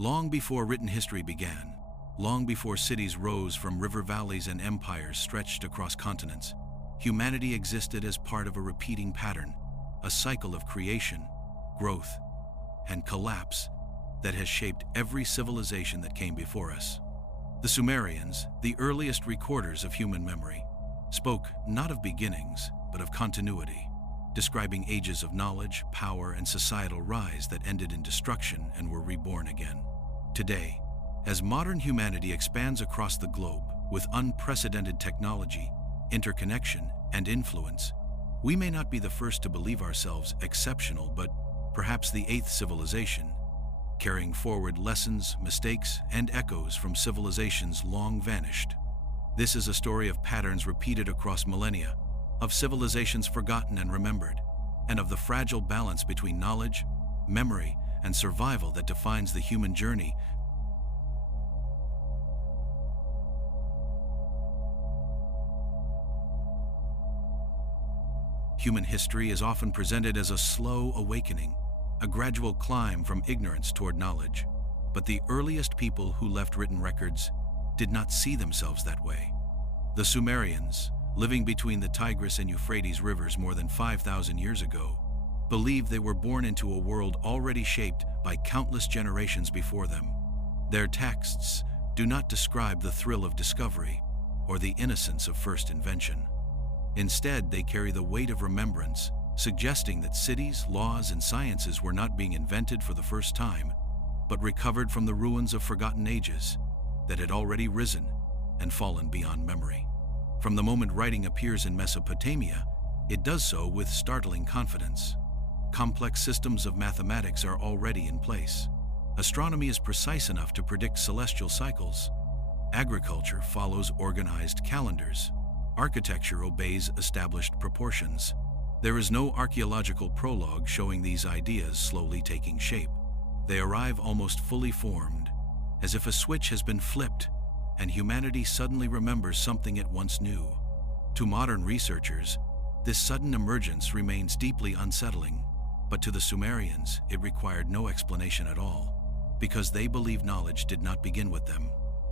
Long before written history began, long before cities rose from river valleys and empires stretched across continents, humanity existed as part of a repeating pattern, a cycle of creation, growth, and collapse that has shaped every civilization that came before us. The Sumerians, the earliest recorders of human memory, spoke not of beginnings, but of continuity, describing ages of knowledge, power, and societal rise that ended in destruction and were reborn again. Today, as modern humanity expands across the globe with unprecedented technology, interconnection, and influence, we may not be the first to believe ourselves exceptional, but perhaps the eighth civilization, carrying forward lessons, mistakes, and echoes from civilizations long vanished. This is a story of patterns repeated across millennia, of civilizations forgotten and remembered, and of the fragile balance between knowledge, memory, and survival that defines the human journey. Human history is often presented as a slow awakening, a gradual climb from ignorance toward knowledge. But the earliest people who left written records did not see themselves that way. The Sumerians, living between the Tigris and Euphrates rivers more than 5,000 years ago, believed they were born into a world already shaped by countless generations before them. Their texts do not describe the thrill of discovery or the innocence of first invention. Instead, they carry the weight of remembrance, suggesting that cities, laws, and sciences were not being invented for the first time, but recovered from the ruins of forgotten ages that had already risen and fallen beyond memory. From the moment writing appears in Mesopotamia, it does so with startling confidence. Complex systems of mathematics are already in place. Astronomy is precise enough to predict celestial cycles. Agriculture follows organized calendars. Architecture obeys established proportions. There is no archaeological prologue showing these ideas slowly taking shape. They arrive almost fully formed, as if a switch has been flipped and humanity suddenly remembers something it once knew. To modern researchers, this sudden emergence remains deeply unsettling, but to the Sumerians, it required no explanation at all, because they believed knowledge did not begin with them.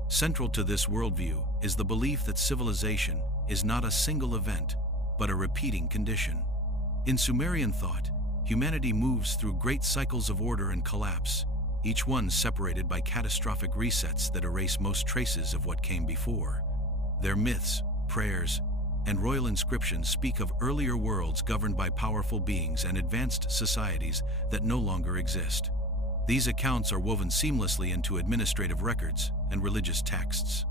Central to this worldview is the belief that civilization is not a single event, but a repeating condition. In Sumerian thought, humanity moves through great cycles of order and collapse, each one separated by catastrophic resets that erase most traces of what came before. Their myths, prayers, and royal inscriptions speak of earlier worlds governed by powerful beings and advanced societies that no longer exist. These accounts are woven seamlessly into administrative records and religious texts,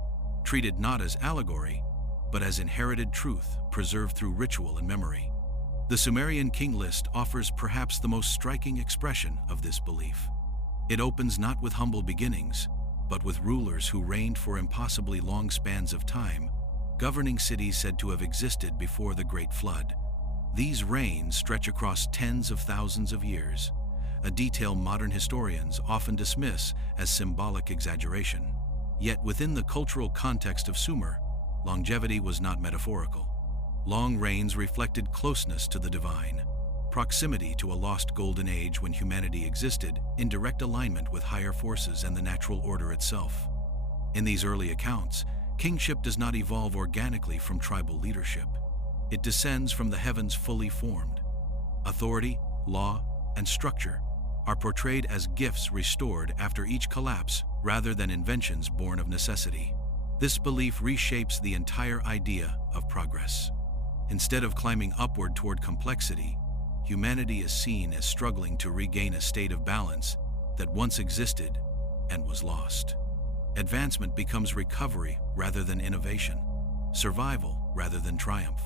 treated not as allegory, but as inherited truth preserved through ritual and memory. The Sumerian king list offers perhaps the most striking expression of this belief. It opens not with humble beginnings, but with rulers who reigned for impossibly long spans of time, governing cities said to have existed before the Great Flood. These reigns stretch across tens of thousands of years, a detail modern historians often dismiss as symbolic exaggeration. Yet within the cultural context of Sumer, longevity was not metaphorical. Long reigns reflected closeness to the divine, proximity to a lost golden age when humanity existed in direct alignment with higher forces and the natural order itself. In these early accounts, kingship does not evolve organically from tribal leadership. It descends from the heavens fully formed. Authority, law, and structure are portrayed as gifts restored after each collapse rather than inventions born of necessity. This belief reshapes the entire idea of progress. Instead of climbing upward toward complexity, humanity is seen as struggling to regain a state of balance that once existed and was lost. Advancement becomes recovery rather than innovation, survival rather than triumph.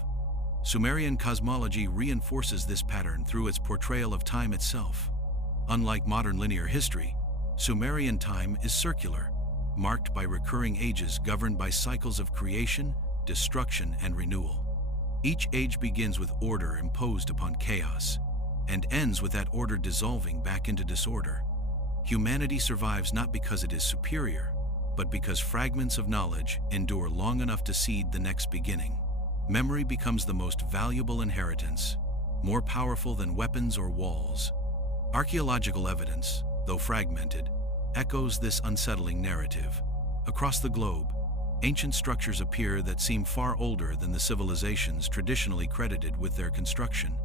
Sumerian cosmology reinforces this pattern through its portrayal of time itself. Unlike modern linear history, Sumerian time is circular, marked by recurring ages governed by cycles of creation, destruction, and renewal. Each age begins with order imposed upon chaos, and ends with that order dissolving back into disorder. Humanity survives not because it is superior, but because fragments of knowledge endure long enough to seed the next beginning. Memory becomes the most valuable inheritance, more powerful than weapons or walls. Archaeological evidence, though fragmented, echoes this unsettling narrative. Across the globe, ancient structures appear that seem far older than the civilizations traditionally credited with their construction.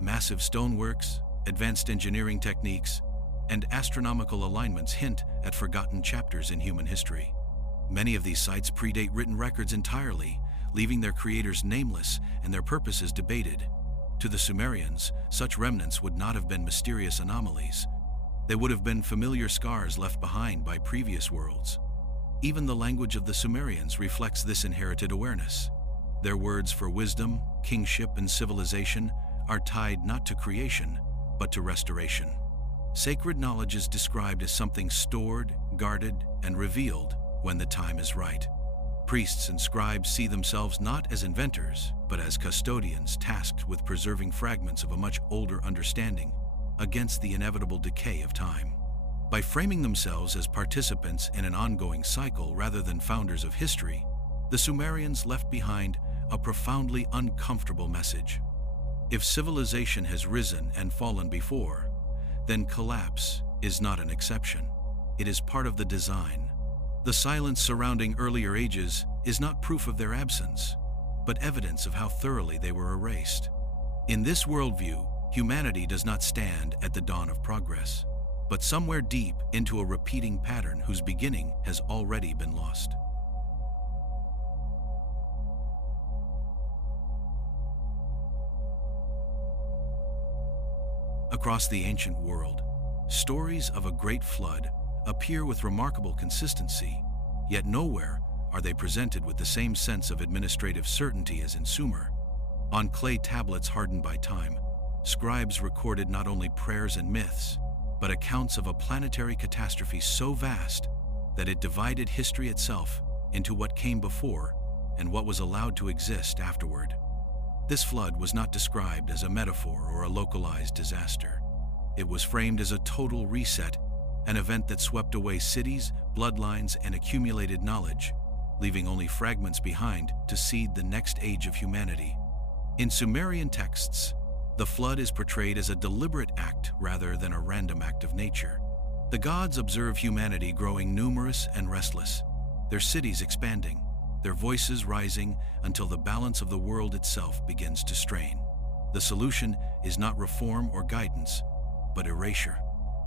Massive stoneworks, advanced engineering techniques, and astronomical alignments hint at forgotten chapters in human history. Many of these sites predate written records entirely, leaving their creators nameless and their purposes debated. To the Sumerians, such remnants would not have been mysterious anomalies. They would have been familiar scars left behind by previous worlds. Even the language of the Sumerians reflects this inherited awareness. Their words for wisdom, kingship, and civilization are tied not to creation, but to restoration. Sacred knowledge is described as something stored, guarded, and revealed when the time is right. Priests and scribes see themselves not as inventors, but as custodians tasked with preserving fragments of a much older understanding against the inevitable decay of time. By framing themselves as participants in an ongoing cycle rather than founders of history, the Sumerians left behind a profoundly uncomfortable message. If civilization has risen and fallen before, then collapse is not an exception. It is part of the design. The silence surrounding earlier ages is not proof of their absence, but evidence of how thoroughly they were erased. In this worldview, humanity does not stand at the dawn of progress, but somewhere deep into a repeating pattern whose beginning has already been lost. Across the ancient world, stories of a great flood appear with remarkable consistency, yet nowhere are they presented with the same sense of administrative certainty as in Sumer. On clay tablets hardened by time, scribes recorded not only prayers and myths, but accounts of a planetary catastrophe so vast that it divided history itself into what came before and what was allowed to exist afterward. This flood was not described as a metaphor or a localized disaster. It was framed as a total reset, an event that swept away cities, bloodlines, and accumulated knowledge, leaving only fragments behind to seed the next age of humanity. In Sumerian texts, the flood is portrayed as a deliberate act rather than a random act of nature. The gods observe humanity growing numerous and restless, their cities expanding, their voices rising until the balance of the world itself begins to strain. The solution is not reform or guidance, but erasure.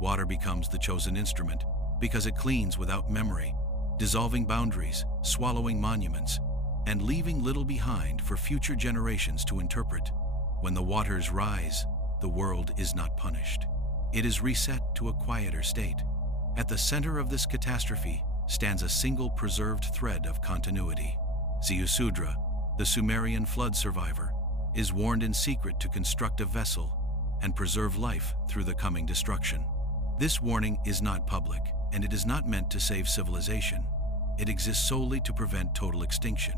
Water becomes the chosen instrument because it cleans without memory, dissolving boundaries, swallowing monuments, and leaving little behind for future generations to interpret. When the waters rise, the world is not punished. It is reset to a quieter state. At the center of this catastrophe stands a single preserved thread of continuity. Ziusudra, the Sumerian flood survivor, is warned in secret to construct a vessel and preserve life through the coming destruction. This warning is not public, and it is not meant to save civilization. It exists solely to prevent total extinction.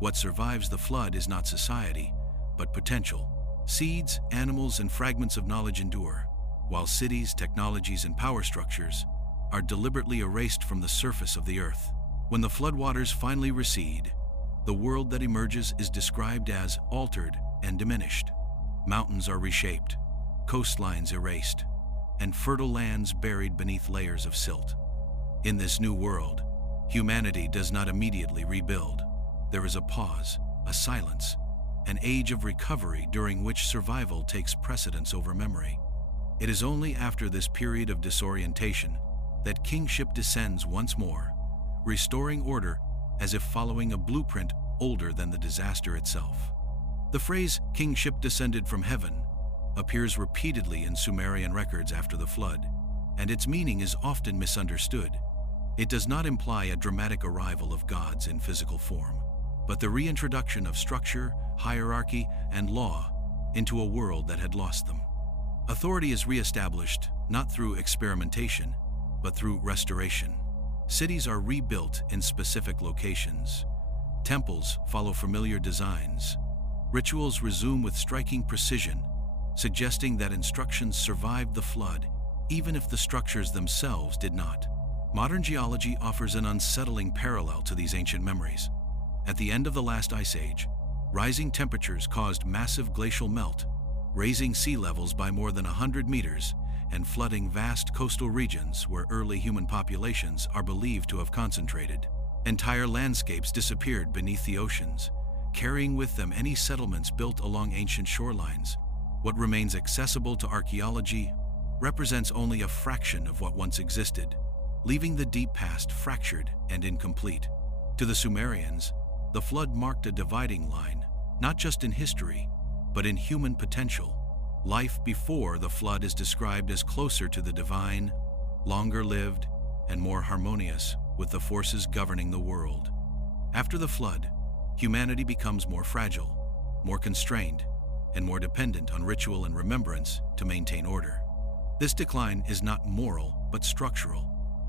What survives the flood is not society, but potential. Seeds, animals, and fragments of knowledge endure, while cities, technologies, and power structures are deliberately erased from the surface of the earth. When the floodwaters finally recede, the world that emerges is described as altered and diminished. Mountains are reshaped, coastlines erased, and fertile lands buried beneath layers of silt. In this new world, humanity does not immediately rebuild. There is a pause, a silence, an age of recovery during which survival takes precedence over memory. It is only after this period of disorientation that kingship descends once more, restoring order as if following a blueprint older than the disaster itself. The phrase "kingship descended from heaven" appears repeatedly in Sumerian records after the flood, and its meaning is often misunderstood. It does not imply a dramatic arrival of gods in physical form, but the reintroduction of structure, hierarchy, and law into a world that had lost them. Authority is reestablished not through experimentation, but through restoration. Cities are rebuilt in specific locations. Temples follow familiar designs. Rituals resume with striking precision, suggesting that instructions survived the flood, even if the structures themselves did not. Modern geology offers an unsettling parallel to these ancient memories. At the end of the last ice age, rising temperatures caused massive glacial melt, raising sea levels by more than 100 meters and flooding vast coastal regions where early human populations are believed to have concentrated. Entire landscapes disappeared beneath the oceans, carrying with them any settlements built along ancient shorelines. What remains accessible to archaeology represents only a fraction of what once existed, leaving the deep past fractured and incomplete. To the Sumerians, the flood marked a dividing line, not just in history, but in human potential. Life before the flood is described as closer to the divine, longer lived, and more harmonious with the forces governing the world. After the flood, humanity becomes more fragile, more constrained, and more dependent on ritual and remembrance to maintain order. This decline is not moral, but structural,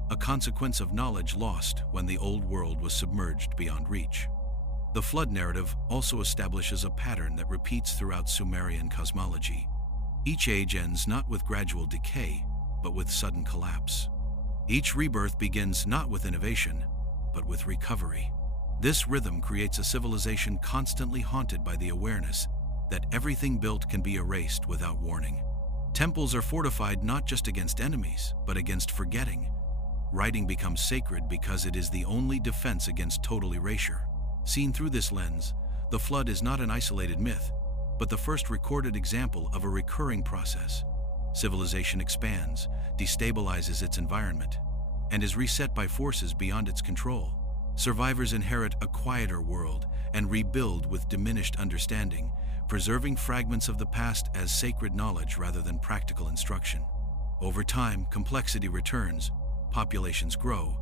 a consequence of knowledge lost when the old world was submerged beyond reach. The flood narrative also establishes a pattern that repeats throughout Sumerian cosmology. Each age ends not with gradual decay, but with sudden collapse. Each rebirth begins not with innovation, but with recovery. This rhythm creates a civilization constantly haunted by the awareness that everything built can be erased without warning. Temples are fortified not just against enemies, but against forgetting. Writing becomes sacred because it is the only defense against total erasure. Seen through this lens, the flood is not an isolated myth, but the first recorded example of a recurring process. Civilization expands, destabilizes its environment, and is reset by forces beyond its control. Survivors inherit a quieter world and rebuild with diminished understanding, preserving fragments of the past as sacred knowledge rather than practical instruction. Over time, complexity returns, populations grow,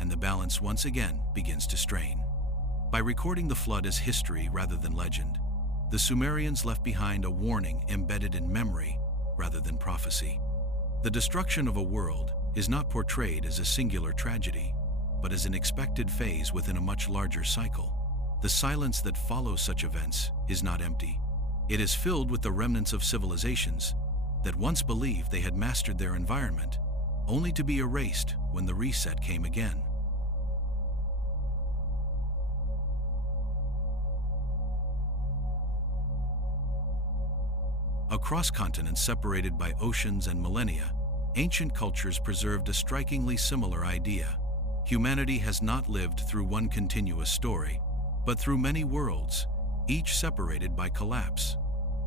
and the balance once again begins to strain. By recording the flood as history rather than legend, the Sumerians left behind a warning embedded in memory rather than prophecy. The destruction of a world is not portrayed as a singular tragedy, but as an expected phase within a much larger cycle. The silence that follows such events is not empty. It is filled with the remnants of civilizations that once believed they had mastered their environment, only to be erased when the reset came again. Across continents separated by oceans and millennia, ancient cultures preserved a strikingly similar idea. Humanity has not lived through one continuous story, but through many worlds, each separated by collapse.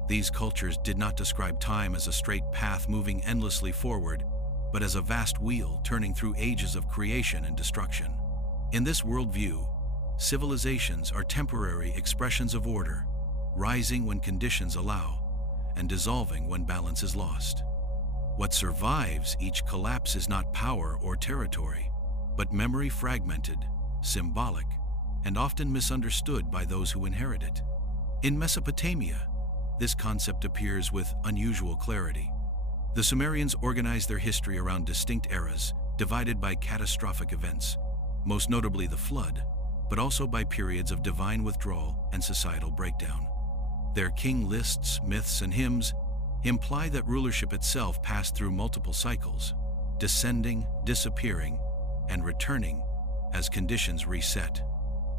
These cultures did not describe time as a straight path moving endlessly forward, but as a vast wheel turning through ages of creation and destruction. In this worldview, civilizations are temporary expressions of order, rising when conditions allow, and dissolving when balance is lost. What survives each collapse is not power or territory, but memory fragmented, symbolic, and often misunderstood by those who inherit it. In Mesopotamia, this concept appears with unusual clarity. The Sumerians organized their history around distinct eras, divided by catastrophic events, most notably the flood, but also by periods of divine withdrawal and societal breakdown. Their king lists, myths, and hymns imply that rulership itself passed through multiple cycles, descending, disappearing, and returning as conditions reset.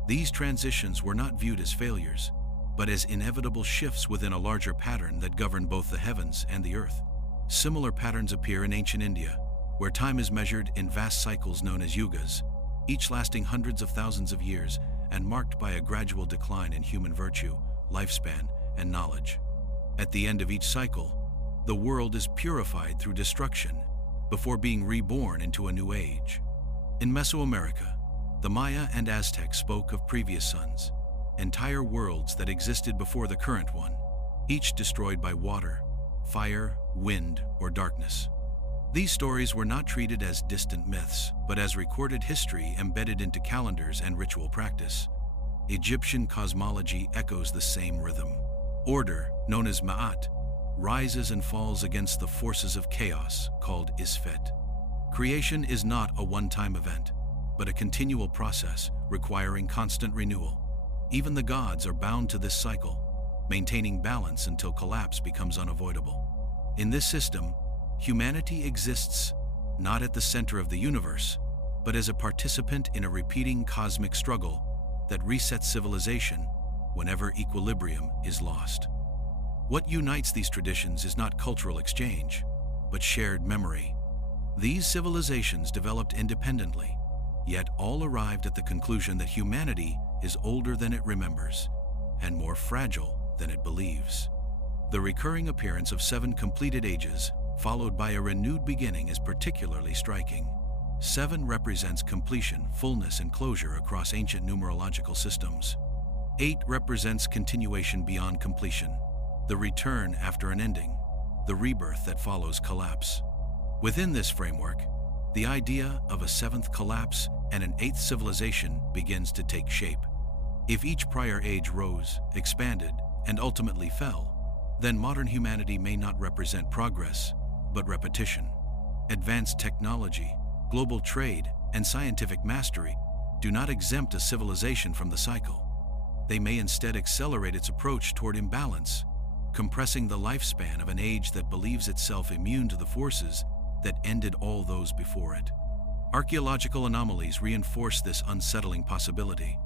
These transitions were not viewed as failures, but as inevitable shifts within a larger pattern that governed both the heavens and the earth. Similar patterns appear in ancient India, where time is measured in vast cycles known as yugas, each lasting hundreds of thousands of years and marked by a gradual decline in human virtue, lifespan, and knowledge. At the end of each cycle, the world is purified through destruction before being reborn into a new age. In Mesoamerica, the Maya and Aztecs spoke of previous suns, entire worlds that existed before the current one, each destroyed by water, fire, wind, or darkness. These stories were not treated as distant myths, but as recorded history embedded into calendars and ritual practice. Egyptian cosmology echoes the same rhythm. Order, known as Ma'at, rises and falls against the forces of chaos, called Isfet. Creation is not a one-time event, but a continual process requiring constant renewal. Even the gods are bound to this cycle, maintaining balance until collapse becomes unavoidable. In this system, humanity exists not at the center of the universe, but as a participant in a repeating cosmic struggle that resets civilization whenever equilibrium is lost. What unites these traditions is not cultural exchange, but shared memory. These civilizations developed independently, yet all arrived at the conclusion that humanity is older than it remembers and more fragile than it believes. The recurring appearance of 7 completed ages, followed by a renewed beginning, is particularly striking. 7 represents completion, fullness, and closure across ancient numerological systems. 8 represents continuation beyond completion, the return after an ending, the rebirth that follows collapse. Within this framework, the idea of a 7th collapse and an 8th civilization begins to take shape. If each prior age rose, expanded, and ultimately fell, then modern humanity may not represent progress, but repetition. Advanced technology, global trade, and scientific mastery do not exempt a civilization from the cycle. They may instead accelerate its approach toward imbalance, compressing the lifespan of an age that believes itself immune to the forces that ended all those before it. Archaeological anomalies reinforce this unsettling possibility.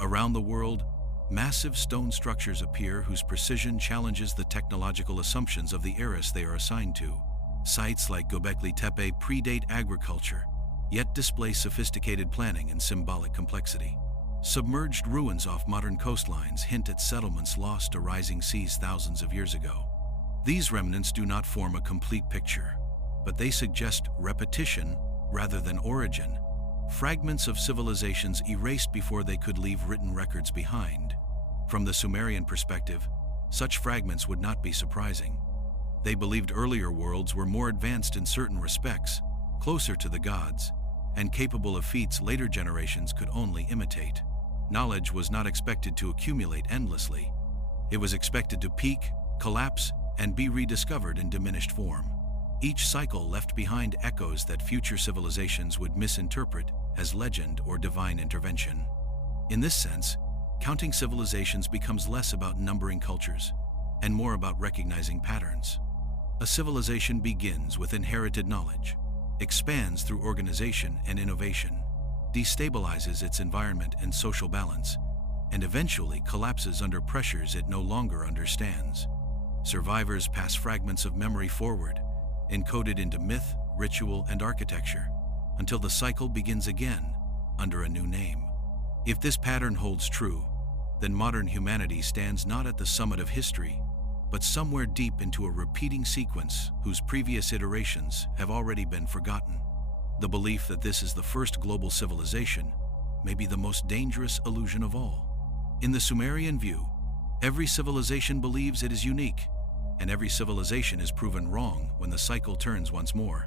Around the world, massive stone structures appear whose precision challenges the technological assumptions of the eras they are assigned to. Sites like Göbekli Tepe predate agriculture, yet display sophisticated planning and symbolic complexity. Submerged ruins off modern coastlines hint at settlements lost to rising seas thousands of years ago. These remnants do not form a complete picture, but they suggest repetition rather than origin. Fragments of civilizations erased before they could leave written records behind. From the Sumerian perspective, such fragments would not be surprising. They believed earlier worlds were more advanced in certain respects, closer to the gods, and capable of feats later generations could only imitate. Knowledge was not expected to accumulate endlessly. It was expected to peak, collapse, and be rediscovered in diminished form. Each cycle left behind echoes that future civilizations would misinterpret as legend or divine intervention. In this sense, counting civilizations becomes less about numbering cultures and more about recognizing patterns. A civilization begins with inherited knowledge, expands through organization and innovation, destabilizes its environment and social balance, and eventually collapses under pressures it no longer understands. Survivors pass fragments of memory forward, encoded into myth, ritual, and architecture, until the cycle begins again under a new name. If this pattern holds true, then modern humanity stands not at the summit of history, but somewhere deep into a repeating sequence whose previous iterations have already been forgotten. The belief that this is the first global civilization may be the most dangerous illusion of all. In the Sumerian view, every civilization believes it is unique, and every civilization is proven wrong when the cycle turns once more.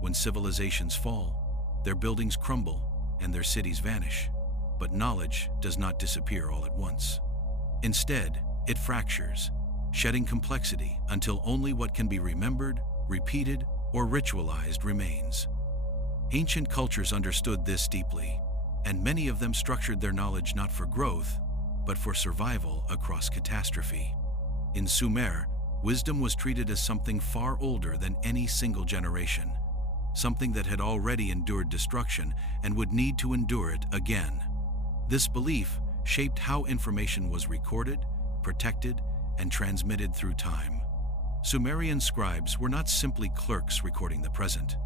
When civilizations fall, their buildings crumble and their cities vanish, but knowledge does not disappear all at once. Instead, it fractures, shedding complexity until only what can be remembered, repeated, or ritualized remains. Ancient cultures understood this deeply, and many of them structured their knowledge not for growth, but for survival across catastrophe. In Sumer, wisdom was treated as something far older than any single generation, something that had already endured destruction and would need to endure it again. This belief shaped how information was recorded, protected, and transmitted through time. Sumerian scribes were not simply clerks recording the present.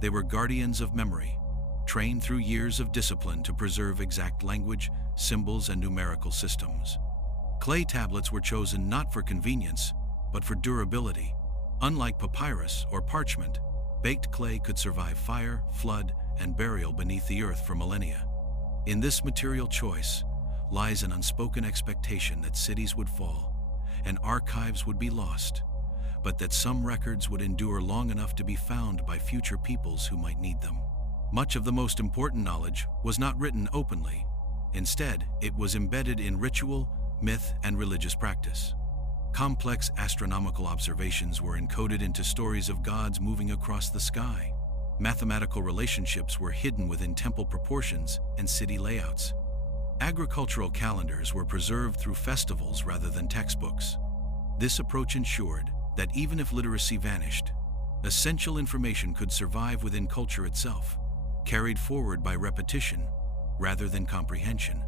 They were guardians of memory, trained through years of discipline to preserve exact language, symbols, and numerical systems. Clay tablets were chosen not for convenience, but for durability. Unlike papyrus or parchment, baked clay could survive fire, flood, and burial beneath the earth for millennia. In this material choice lies an unspoken expectation that cities would fall and archives would be lost, but that some records would endure long enough to be found by future peoples who might need them. Much of the most important knowledge was not written openly. Instead, it was embedded in ritual, myth, and religious practice. Complex astronomical observations were encoded into stories of gods moving across the sky. Mathematical relationships were hidden within temple proportions and city layouts. Agricultural calendars were preserved through festivals rather than textbooks. This approach ensured that even if literacy vanished, essential information could survive within culture itself, carried forward by repetition rather than comprehension.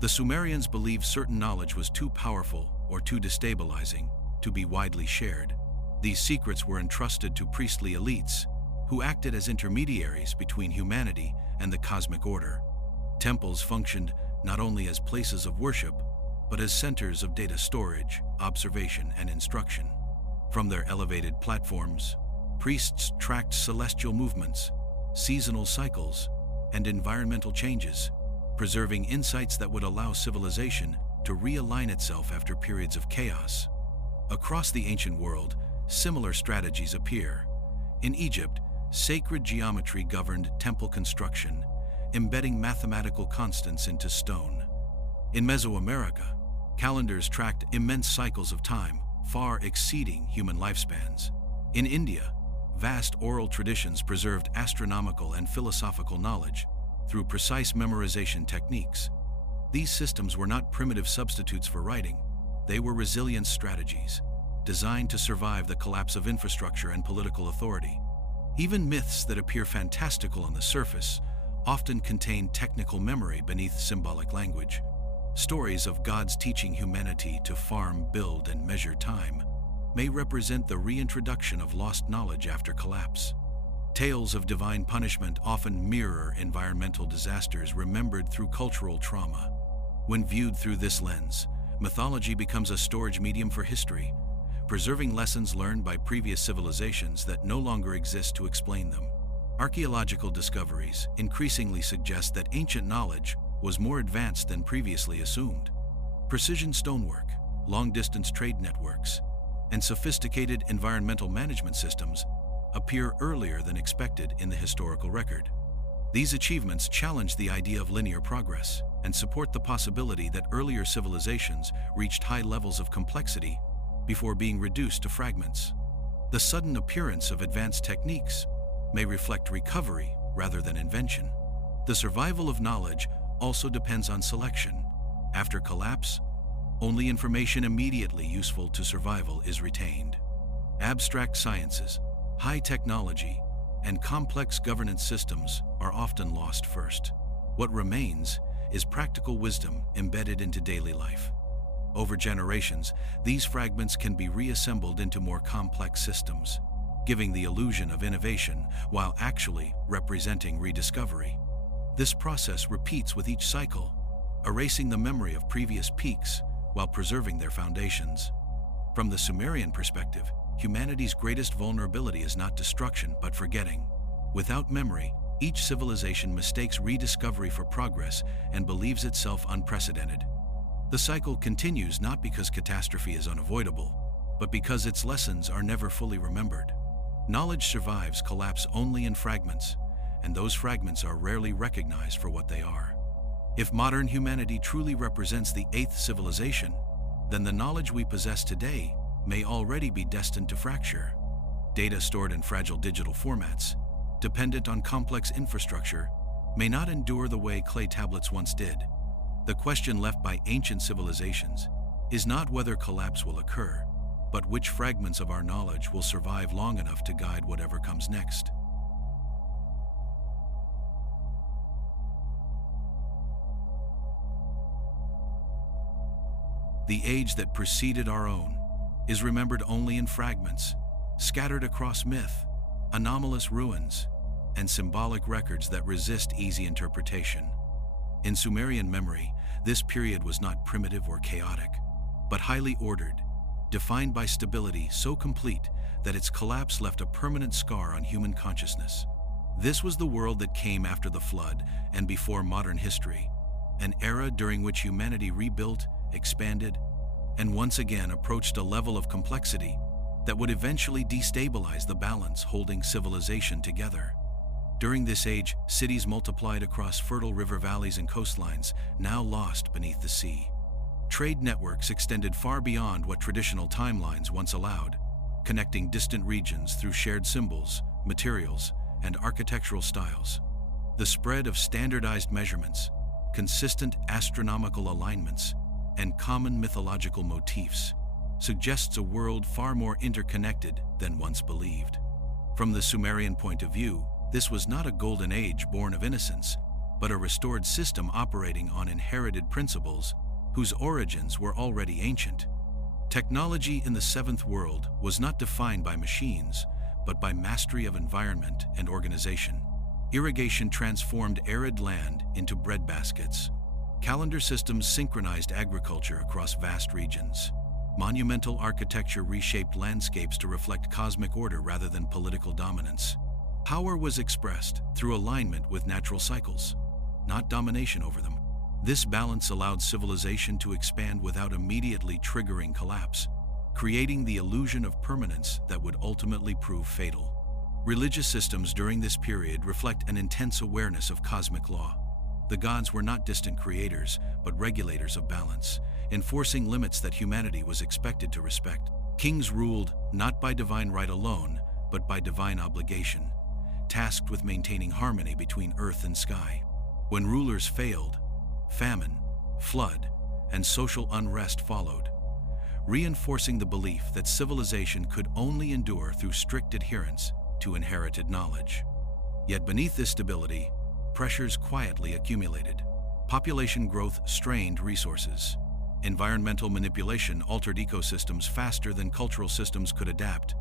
The Sumerians believed certain knowledge was too powerful or too destabilizing to be widely shared. These secrets were entrusted to priestly elites, who acted as intermediaries between humanity and the cosmic order. Temples functioned not only as places of worship, but as centers of data storage, observation, and instruction. From their elevated platforms, priests tracked celestial movements, seasonal cycles, and environmental changes, preserving insights that would allow civilization to realign itself after periods of chaos. Across the ancient world, similar strategies appear. In Egypt, sacred geometry governed temple construction, embedding mathematical constants into stone. In Mesoamerica, calendars tracked immense cycles of time, far exceeding human lifespans. In India, vast oral traditions preserved astronomical and philosophical knowledge through precise memorization techniques. These systems were not primitive substitutes for writing. They were resilience strategies, designed to survive the collapse of infrastructure and political authority. Even myths that appear fantastical on the surface often contain technical memory beneath symbolic language. Stories of gods teaching humanity to farm, build, and measure time may represent the reintroduction of lost knowledge after collapse. Tales of divine punishment often mirror environmental disasters remembered through cultural trauma. When viewed through this lens, mythology becomes a storage medium for history, preserving lessons learned by previous civilizations that no longer exist to explain them. Archaeological discoveries increasingly suggest that ancient knowledge was more advanced than previously assumed. Precision stonework, long-distance trade networks, and sophisticated environmental management systems appear earlier than expected in the historical record. These achievements challenge the idea of linear progress and support the possibility that earlier civilizations reached high levels of complexity before being reduced to fragments. The sudden appearance of advanced techniques may reflect recovery rather than invention. The survival of knowledge also depends on selection. After collapse, only information immediately useful to survival is retained. Abstract sciences, high technology, and complex governance systems are often lost first. What remains is practical wisdom embedded into daily life. Over generations, these fragments can be reassembled into more complex systems, giving the illusion of innovation while actually representing rediscovery. This process repeats with each cycle, erasing the memory of previous peaks while preserving their foundations. From the Sumerian perspective, humanity's greatest vulnerability is not destruction but forgetting. Without memory, each civilization mistakes rediscovery for progress and believes itself unprecedented. The cycle continues not because catastrophe is unavoidable, but because its lessons are never fully remembered. Knowledge survives collapse only in fragments, and those fragments are rarely recognized for what they are. If modern humanity truly represents the eighth civilization, then the knowledge we possess today may already be destined to fracture. Data stored in fragile digital formats, dependent on complex infrastructure, may not endure the way clay tablets once did. The question left by ancient civilizations is not whether collapse will occur, but which fragments of our knowledge will survive long enough to guide whatever comes next. The age that preceded our own is remembered only in fragments, scattered across myth, anomalous ruins, and symbolic records that resist easy interpretation. In Sumerian memory, this period was not primitive or chaotic, but highly ordered, defined by stability so complete that its collapse left a permanent scar on human consciousness. This was the world that came after the flood and before modern history, an era during which humanity rebuilt, expanded, and once again approached a level of complexity that would eventually destabilize the balance holding civilization together. During this age, cities multiplied across fertile river valleys and coastlines, now lost beneath the sea. Trade networks extended far beyond what traditional timelines once allowed, connecting distant regions through shared symbols, materials, and architectural styles. The spread of standardized measurements, consistent astronomical alignments, and common mythological motifs suggests a world far more interconnected than once believed. From the Sumerian point of view, this was not a golden age born of innocence, but a restored system operating on inherited principles whose origins were already ancient. Technology in the seventh world was not defined by machines, but by mastery of environment and organization. Irrigation transformed arid land into breadbaskets. Calendar systems synchronized agriculture across vast regions. Monumental architecture reshaped landscapes to reflect cosmic order rather than political dominance. Power was expressed through alignment with natural cycles, not domination over them. This balance allowed civilization to expand without immediately triggering collapse, creating the illusion of permanence that would ultimately prove fatal. Religious systems during this period reflect an intense awareness of cosmic law. The gods were not distant creators, but regulators of balance, enforcing limits that humanity was expected to respect. Kings ruled not by divine right alone, but by divine obligation, tasked with maintaining harmony between earth and sky. When rulers failed, famine, flood, and social unrest followed, reinforcing the belief that civilization could only endure through strict adherence to inherited knowledge. Yet beneath this stability, pressures quietly accumulated. Population growth strained resources. Environmental manipulation altered ecosystems faster than cultural systems could adapt.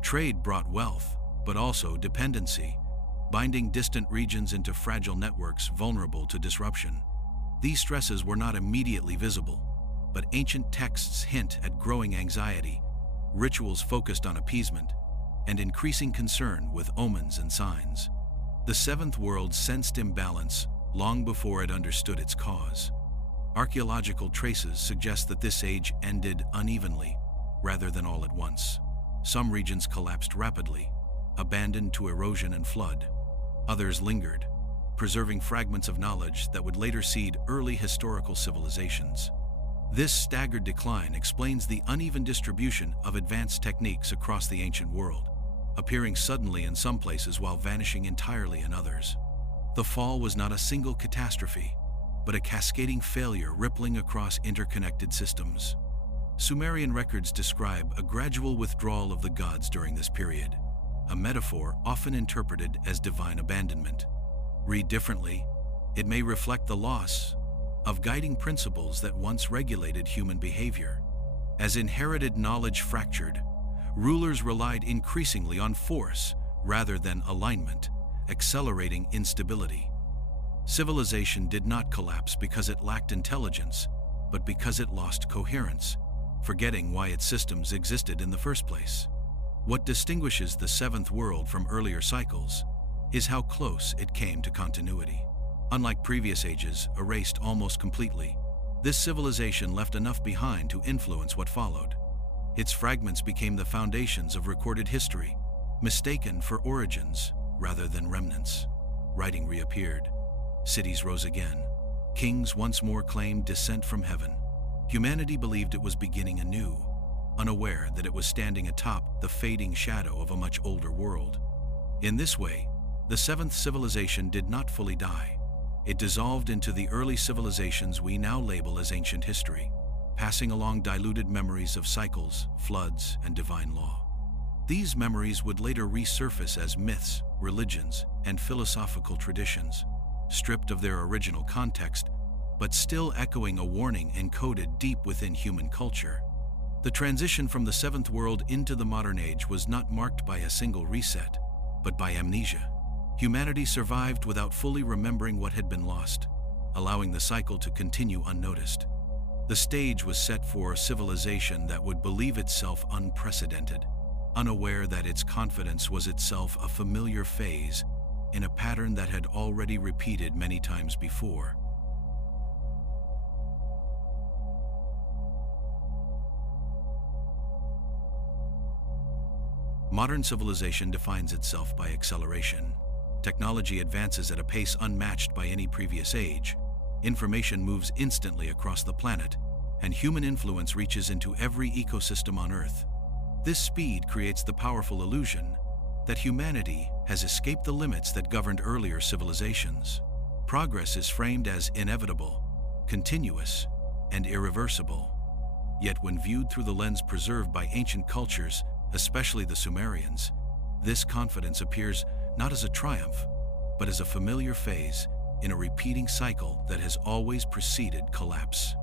Trade brought wealth, but also dependency, binding distant regions into fragile networks vulnerable to disruption. These stresses were not immediately visible, but ancient texts hint at growing anxiety, rituals focused on appeasement, and increasing concern with omens and signs. The seventh world sensed imbalance long before it understood its cause. Archaeological traces suggest that this age ended unevenly, rather than all at once. Some regions collapsed rapidly, abandoned to erosion and flood. Others lingered, preserving fragments of knowledge that would later seed early historical civilizations. This staggered decline explains the uneven distribution of advanced techniques across the ancient world, appearing suddenly in some places while vanishing entirely in others. The fall was not a single catastrophe, but a cascading failure rippling across interconnected systems. Sumerian records describe a gradual withdrawal of the gods during this period, a metaphor often interpreted as divine abandonment. Read differently, it may reflect the loss of guiding principles that once regulated human behavior. As inherited knowledge fractured, rulers relied increasingly on force rather than alignment, accelerating instability. Civilization did not collapse because it lacked intelligence, but because it lost coherence, forgetting why its systems existed in the first place. What distinguishes the seventh world from earlier cycles is how close it came to continuity. Unlike previous ages, erased almost completely, this civilization left enough behind to influence what followed. Its fragments became the foundations of recorded history, mistaken for origins rather than remnants. Writing reappeared. Cities rose again. Kings once more claimed descent from heaven. Humanity believed it was beginning anew, unaware that it was standing atop the fading shadow of a much older world. In this way, the seventh civilization did not fully die. It dissolved into the early civilizations we now label as ancient history, passing along diluted memories of cycles, floods, and divine law. These memories would later resurface as myths, religions, and philosophical traditions, stripped of their original context, but still echoing a warning encoded deep within human culture. The transition from the seventh world into the modern age was not marked by a single reset, but by amnesia. Humanity survived without fully remembering what had been lost, allowing the cycle to continue unnoticed. The stage was set for a civilization that would believe itself unprecedented, unaware that its confidence was itself a familiar phase in a pattern that had already repeated many times before. Modern civilization defines itself by acceleration. Technology advances at a pace unmatched by any previous age. Information moves instantly across the planet, and human influence reaches into every ecosystem on Earth. This speed creates the powerful illusion that humanity has escaped the limits that governed earlier civilizations. Progress is framed as inevitable, continuous, and irreversible. Yet when viewed through the lens preserved by ancient cultures, especially the Sumerians, this confidence appears not as a triumph, but as a familiar phase in a repeating cycle that has always preceded collapse.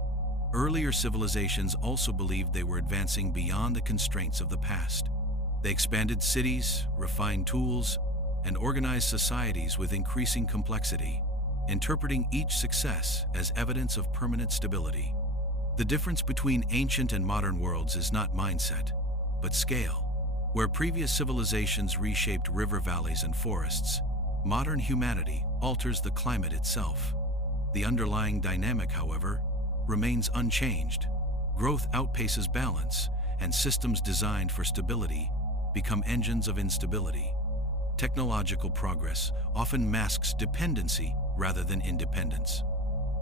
Earlier civilizations also believed they were advancing beyond the constraints of the past. They expanded cities, refined tools, and organized societies with increasing complexity, interpreting each success as evidence of permanent stability. The difference between ancient and modern worlds is not mindset, but scale. Where previous civilizations reshaped river valleys and forests, modern humanity alters the climate itself. The underlying dynamic, however, remains unchanged. Growth outpaces balance, and systems designed for stability become engines of instability. Technological progress often masks dependency rather than independence.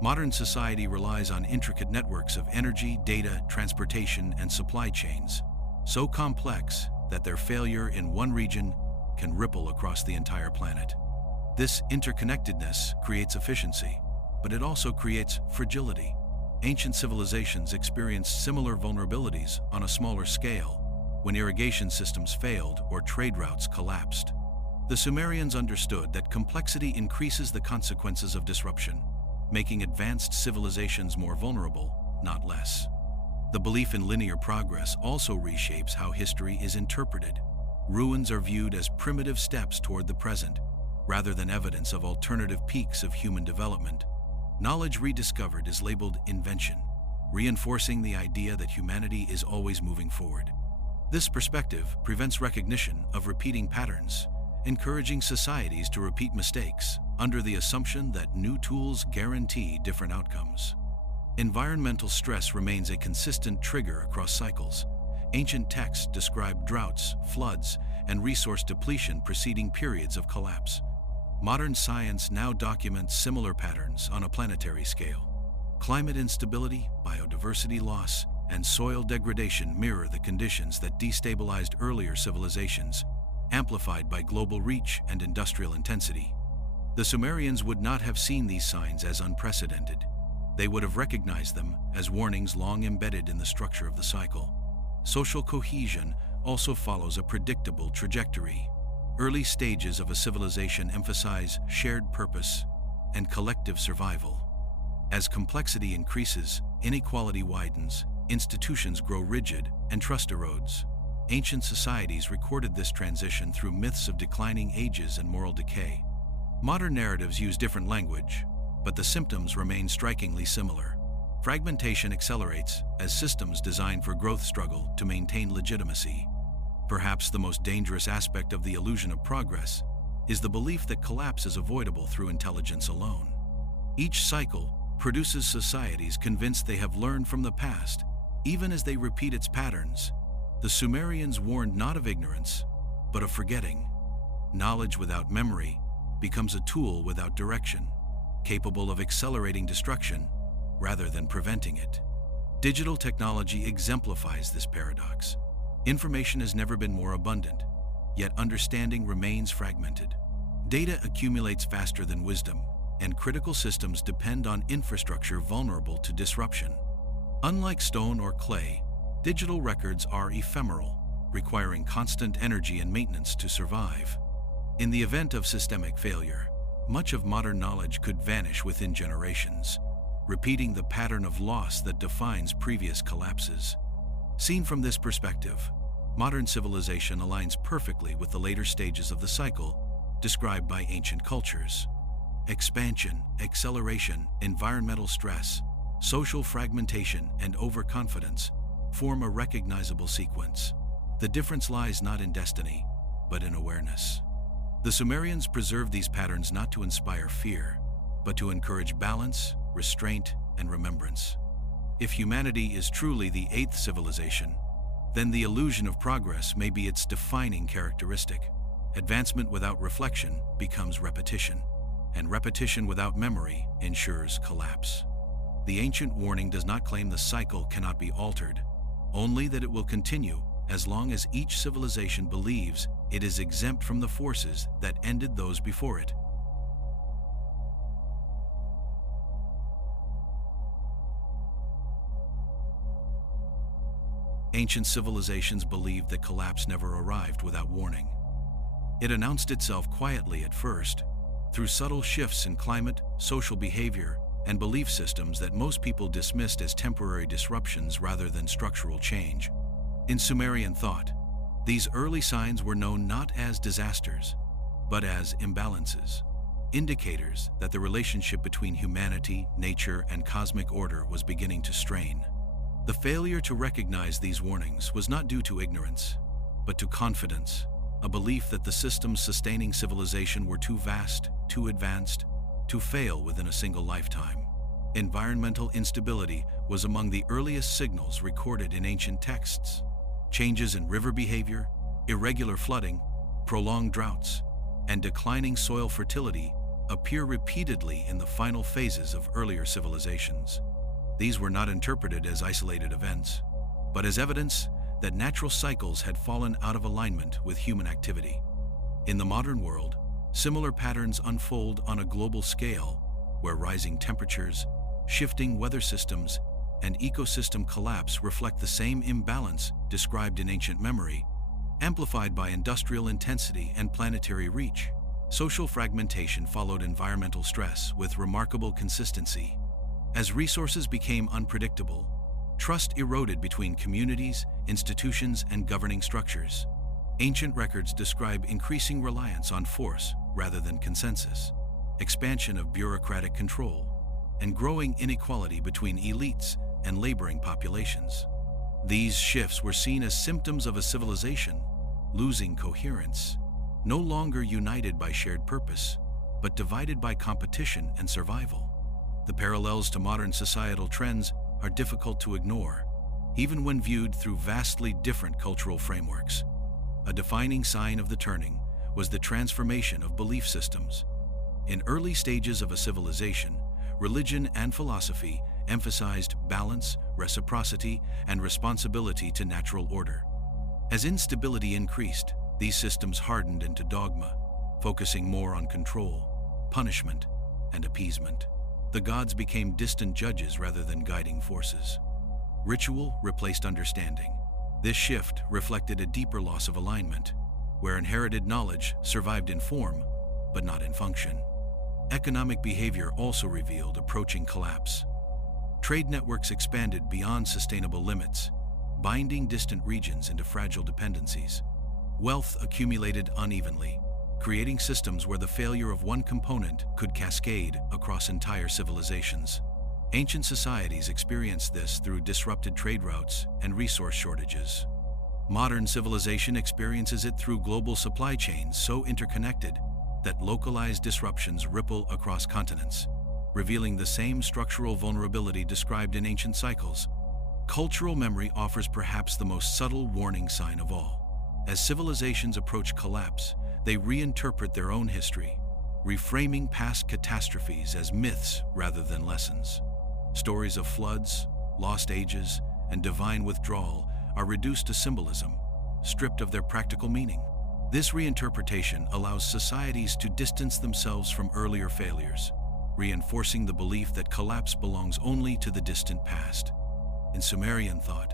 Modern society relies on intricate networks of energy, data, transportation, and supply chains, so complex that their failure in one region can ripple across the entire planet. This interconnectedness creates efficiency, but it also creates fragility. Ancient civilizations experienced similar vulnerabilities on a smaller scale when irrigation systems failed or trade routes collapsed. The Sumerians understood that complexity increases the consequences of disruption, making advanced civilizations more vulnerable, not less. The belief in linear progress also reshapes how history is interpreted. Ruins are viewed as primitive steps toward the present, rather than evidence of alternative peaks of human development. Knowledge rediscovered is labeled invention, reinforcing the idea that humanity is always moving forward. This perspective prevents recognition of repeating patterns, encouraging societies to repeat mistakes under the assumption that new tools guarantee different outcomes. Environmental stress remains a consistent trigger across cycles. Ancient texts describe droughts, floods, and resource depletion preceding periods of collapse. Modern science now documents similar patterns on a planetary scale. Climate instability, biodiversity loss, and soil degradation mirror the conditions that destabilized earlier civilizations, amplified by global reach and industrial intensity. The Sumerians would not have seen these signs as unprecedented. They would have recognized them as warnings long embedded in the structure of the cycle. Social cohesion also follows a predictable trajectory. Early stages of a civilization emphasize shared purpose and collective survival. As complexity increases, inequality widens, institutions grow rigid, and trust erodes. Ancient societies recorded this transition through myths of declining ages and moral decay. Modern narratives use different language, but the symptoms remain strikingly similar. Fragmentation accelerates as systems designed for growth struggle to maintain legitimacy. Perhaps the most dangerous aspect of the illusion of progress is the belief that collapse is avoidable through intelligence alone. Each cycle produces societies convinced they have learned from the past, even as they repeat its patterns. The Sumerians warned not of ignorance, but of forgetting. Knowledge without memory becomes a tool without direction, capable of accelerating destruction rather than preventing it. Digital technology exemplifies this paradox. Information has never been more abundant, yet understanding remains fragmented. Data accumulates faster than wisdom, and critical systems depend on infrastructure vulnerable to disruption. Unlike stone or clay, digital records are ephemeral, requiring constant energy and maintenance to survive. In the event of systemic failure, much of modern knowledge could vanish within generations, repeating the pattern of loss that defines previous collapses. Seen from this perspective, modern civilization aligns perfectly with the later stages of the cycle described by ancient cultures. Expansion, acceleration, environmental stress, social fragmentation, and overconfidence form a recognizable sequence. The difference lies not in destiny, but in awareness. The Sumerians preserved these patterns not to inspire fear, but to encourage balance, restraint, and remembrance. If humanity is truly the eighth civilization, then the illusion of progress may be its defining characteristic. Advancement without reflection becomes repetition, and repetition without memory ensures collapse. The ancient warning does not claim the cycle cannot be altered, only that it will continue as long as each civilization believes it is exempt from the forces that ended those before it. Ancient civilizations believed that collapse never arrived without warning. It announced itself quietly at first, through subtle shifts in climate, social behavior, and belief systems that most people dismissed as temporary disruptions rather than structural change. In Sumerian thought, these early signs were known not as disasters, but as imbalances, indicators that the relationship between humanity, nature, and cosmic order was beginning to strain. The failure to recognize these warnings was not due to ignorance, but to confidence, a belief that the systems sustaining civilization were too vast, too advanced, to fail within a single lifetime. Environmental instability was among the earliest signals recorded in ancient texts. Changes in river behavior, irregular flooding, prolonged droughts, and declining soil fertility appear repeatedly in the final phases of earlier civilizations. These were not interpreted as isolated events, but as evidence that natural cycles had fallen out of alignment with human activity. In the modern world, similar patterns unfold on a global scale, where rising temperatures, shifting weather systems, and ecosystem collapse reflect the same imbalance described in ancient memory, amplified by industrial intensity and planetary reach. Social fragmentation followed environmental stress with remarkable consistency. As resources became unpredictable, trust eroded between communities, institutions, and governing structures. Ancient records describe increasing reliance on force rather than consensus, expansion of bureaucratic control, and growing inequality between elites and laboring populations. These shifts were seen as symptoms of a civilization losing coherence, no longer united by shared purpose, but divided by competition and survival. The parallels to modern societal trends are difficult to ignore, even when viewed through vastly different cultural frameworks. A defining sign of the turning was the transformation of belief systems. In early stages of a civilization, religion and philosophy emphasized balance, reciprocity, and responsibility to natural order. As instability increased, these systems hardened into dogma, focusing more on control, punishment, and appeasement. The gods became distant judges rather than guiding forces. Ritual replaced understanding. This shift reflected a deeper loss of alignment, where inherited knowledge survived in form, but not in function. Economic behavior also revealed approaching collapse. Trade networks expanded beyond sustainable limits, binding distant regions into fragile dependencies. Wealth accumulated unevenly, creating systems where the failure of one component could cascade across entire civilizations. Ancient societies experienced this through disrupted trade routes and resource shortages. Modern civilization experiences it through global supply chains so interconnected that localized disruptions ripple across continents, revealing the same structural vulnerability described in ancient cycles. Cultural memory offers perhaps the most subtle warning sign of all. As civilizations approach collapse, they reinterpret their own history, reframing past catastrophes as myths rather than lessons. Stories of floods, lost ages, and divine withdrawal are reduced to symbolism, stripped of their practical meaning. This reinterpretation allows societies to distance themselves from earlier failures, reinforcing the belief that collapse belongs only to the distant past. In Sumerian thought,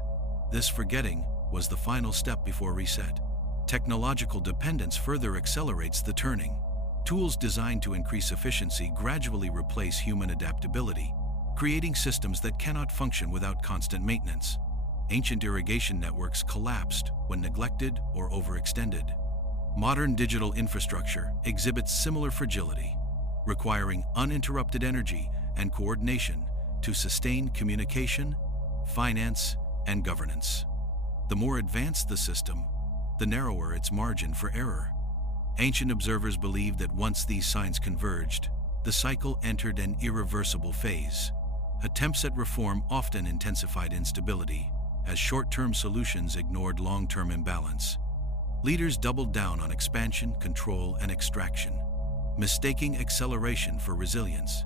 this forgetting was the final step before reset. Technological dependence further accelerates the turning. Tools designed to increase efficiency gradually replace human adaptability, creating systems that cannot function without constant maintenance. Ancient irrigation networks collapsed when neglected or overextended. Modern digital infrastructure exhibits similar fragility, requiring uninterrupted energy and coordination to sustain communication, finance, and governance. The more advanced the system, the narrower its margin for error. Ancient observers believed that once these signs converged, the cycle entered an irreversible phase. Attempts at reform often intensified instability, as short-term solutions ignored long-term imbalance. Leaders doubled down on expansion, control, and extraction, mistaking acceleration for resilience.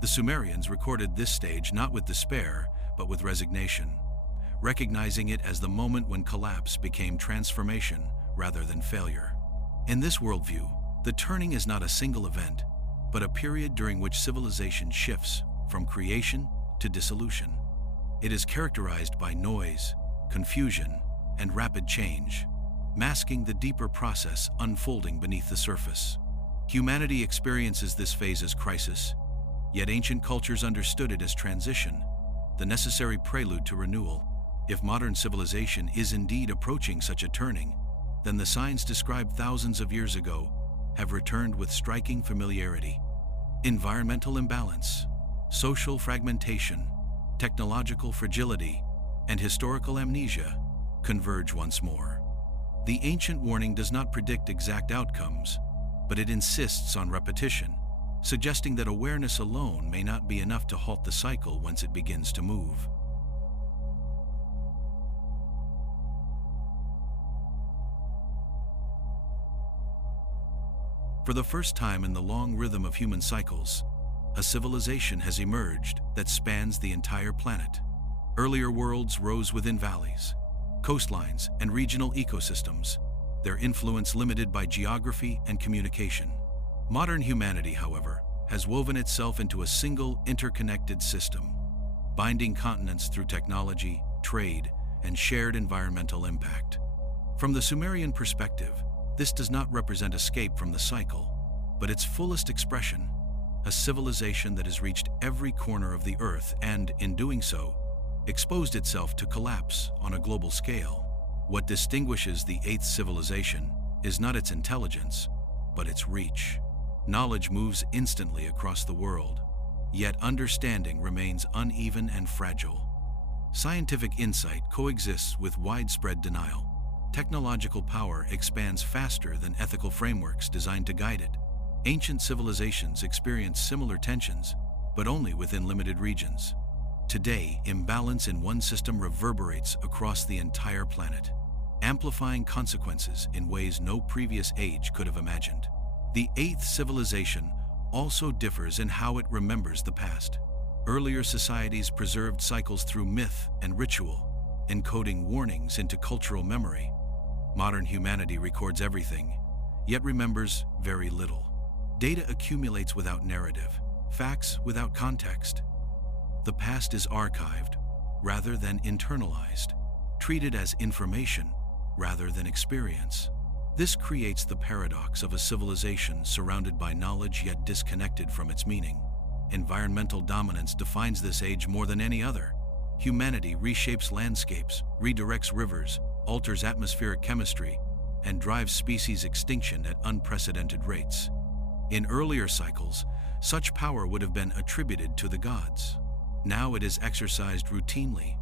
The Sumerians recorded this stage not with despair, but with resignation, recognizing it as the moment when collapse became transformation rather than failure. In this worldview, the turning is not a single event, but a period during which civilization shifts from creation to dissolution. It is characterized by noise, confusion, and rapid change, masking the deeper process unfolding beneath the surface. Humanity experiences this phase as crisis, yet ancient cultures understood it as transition, the necessary prelude to renewal. If modern civilization is indeed approaching such a turning, then the signs described thousands of years ago have returned with striking familiarity. Environmental imbalance, social fragmentation, technological fragility, and historical amnesia converge once more. The ancient warning does not predict exact outcomes, but it insists on repetition, suggesting that awareness alone may not be enough to halt the cycle once it begins to move. For the first time in the long rhythm of human cycles, a civilization has emerged that spans the entire planet. Earlier worlds rose within valleys, coastlines, and regional ecosystems, their influence limited by geography and communication. Modern humanity, however, has woven itself into a single interconnected system, binding continents through technology, trade, and shared environmental impact. From the Sumerian perspective, this does not represent escape from the cycle, but its fullest expression, a civilization that has reached every corner of the earth and, in doing so, exposed itself to collapse on a global scale. What distinguishes the eighth civilization is not its intelligence, but its reach. Knowledge moves instantly across the world, yet understanding remains uneven and fragile. Scientific insight coexists with widespread denial. Technological power expands faster than ethical frameworks designed to guide it. Ancient civilizations experience similar tensions, but only within limited regions. Today, imbalance in one system reverberates across the entire planet, amplifying consequences in ways no previous age could have imagined. The eighth civilization also differs in how it remembers the past. Earlier societies preserved cycles through myth and ritual, encoding warnings into cultural memory. Modern humanity records everything, yet remembers very little. Data accumulates without narrative, facts without context. The past is archived rather than internalized, treated as information rather than experience. This creates the paradox of a civilization surrounded by knowledge yet disconnected from its meaning. Environmental dominance defines this age more than any other. Humanity reshapes landscapes, redirects rivers, alters atmospheric chemistry, and drives species extinction at unprecedented rates. In earlier cycles, such power would have been attributed to the gods. Now it is exercised routinely,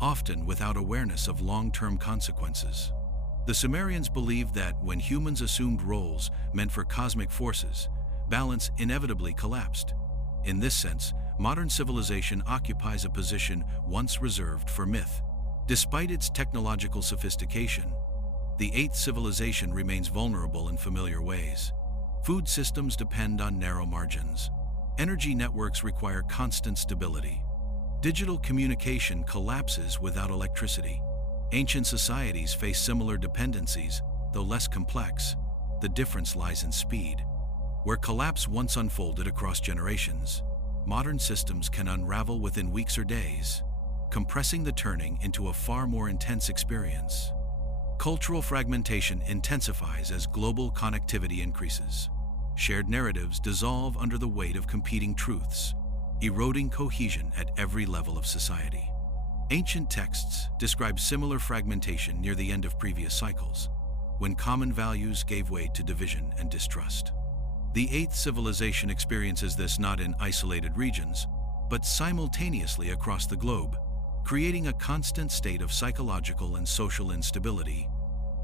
often without awareness of long-term consequences. The Sumerians believed that when humans assumed roles meant for cosmic forces, balance inevitably collapsed. In this sense, modern civilization occupies a position once reserved for myth. Despite its technological sophistication, the eighth civilization remains vulnerable in familiar ways. Food systems depend on narrow margins. Energy networks require constant stability. Digital communication collapses without electricity. Ancient societies face similar dependencies, though less complex. The difference lies in speed. Where collapse once unfolded across generations, modern systems can unravel within weeks or days, compressing the turning into a far more intense experience. Cultural fragmentation intensifies as global connectivity increases. Shared narratives dissolve under the weight of competing truths, eroding cohesion at every level of society. Ancient texts describe similar fragmentation near the end of previous cycles, when common values gave way to division and distrust. The eighth civilization experiences this not in isolated regions, but simultaneously across the globe, creating a constant state of psychological and social instability.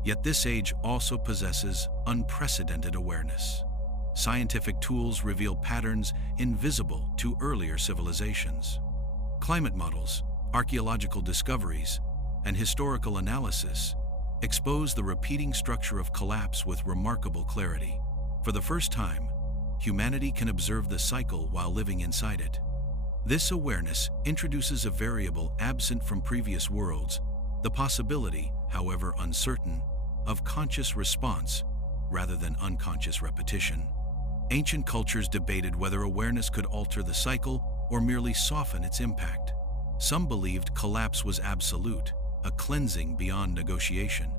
Yet this age also possesses unprecedented awareness. Scientific tools reveal patterns invisible to earlier civilizations. Climate models, archaeological discoveries, and historical analysis expose the repeating structure of collapse with remarkable clarity. For the first time, humanity can observe the cycle while living inside it. This awareness introduces a variable absent from previous worlds, the possibility, however uncertain, of conscious response rather than unconscious repetition. Ancient cultures debated whether awareness could alter the cycle or merely soften its impact. Some believed collapse was absolute, a cleansing beyond negotiation.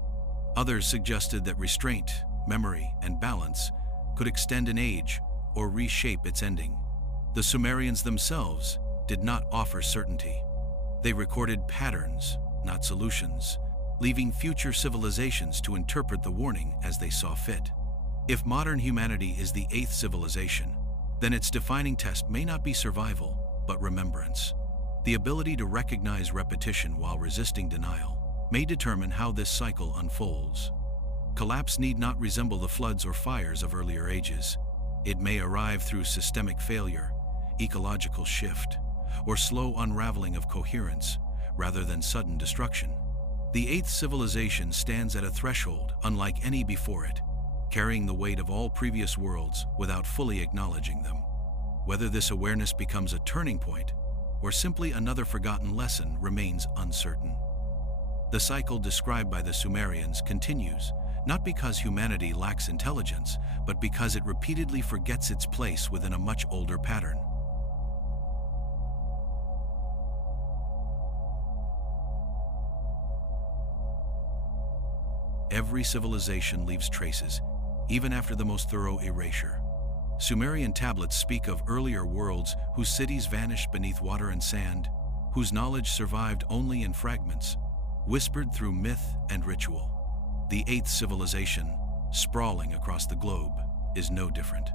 Others suggested that restraint, memory, and balance could extend an age or reshape its ending. The Sumerians themselves did not offer certainty. They recorded patterns, not solutions, leaving future civilizations to interpret the warning as they saw fit. If modern humanity is the eighth civilization, then its defining test may not be survival, but remembrance. The ability to recognize repetition while resisting denial may determine how this cycle unfolds. Collapse need not resemble the floods or fires of earlier ages. It may arrive through systemic failure, ecological shift, or slow unraveling of coherence, rather than sudden destruction. The eighth civilization stands at a threshold unlike any before it, carrying the weight of all previous worlds without fully acknowledging them. Whether this awareness becomes a turning point or simply another forgotten lesson remains uncertain. The cycle described by the Sumerians continues, not because humanity lacks intelligence, but because it repeatedly forgets its place within a much older pattern. Every civilization leaves traces, even after the most thorough erasure. Sumerian tablets speak of earlier worlds whose cities vanished beneath water and sand, whose knowledge survived only in fragments, whispered through myth and ritual. The eighth civilization, sprawling across the globe, is no different.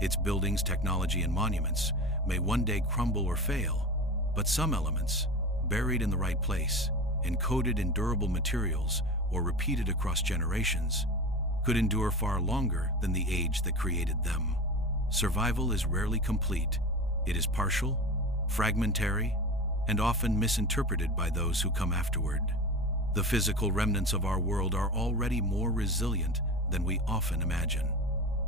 Its buildings, technology, and monuments may one day crumble or fail, but some elements, buried in the right place, encoded in durable materials, or repeated across generations, could endure far longer than the age that created them. Survival is rarely complete. It is partial, fragmentary, and often misinterpreted by those who come afterward. The physical remnants of our world are already more resilient than we often imagine.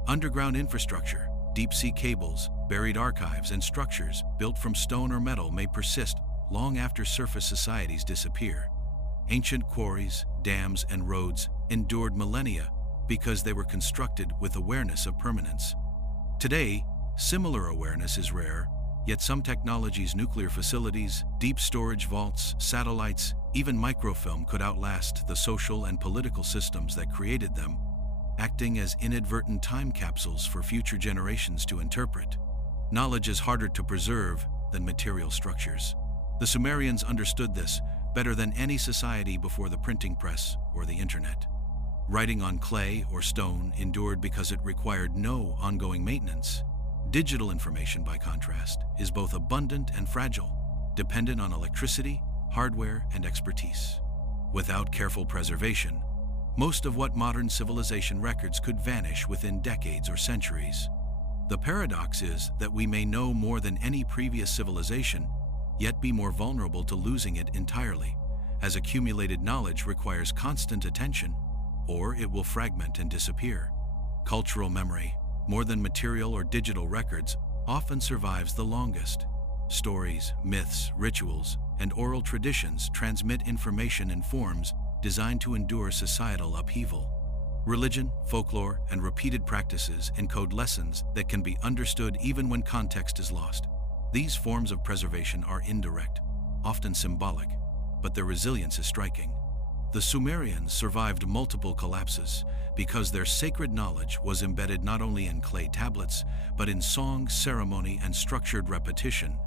Underground infrastructure, deep-sea cables, buried archives, and structures built from stone or metal may persist long after surface societies disappear. Ancient quarries, dams, and roads endured millennia because they were constructed with awareness of permanence. Today, similar awareness is rare, yet some technologies, nuclear facilities, deep storage vaults, satellites, even microfilm could outlast the social and political systems that created them, acting as inadvertent time capsules for future generations to interpret. Knowledge is harder to preserve than material structures. The Sumerians understood this better than any society before the printing press or the internet. Writing on clay or stone endured because it required no ongoing maintenance. Digital information, by contrast, is both abundant and fragile, dependent on electricity, hardware, and expertise. Without careful preservation, most of what modern civilization records could vanish within decades or centuries. The paradox is that we may know more than any previous civilization, yet be more vulnerable to losing it entirely, as accumulated knowledge requires constant attention, or it will fragment and disappear. Cultural memory, more than material or digital records, often survives the longest. Stories, myths, rituals, and oral traditions transmit information in forms designed to endure societal upheaval. Religion, folklore, and repeated practices encode lessons that can be understood even when context is lost. These forms of preservation are indirect, often symbolic, but their resilience is striking. The Sumerians survived multiple collapses because their sacred knowledge was embedded not only in clay tablets, but in song, ceremony, and structured repetition,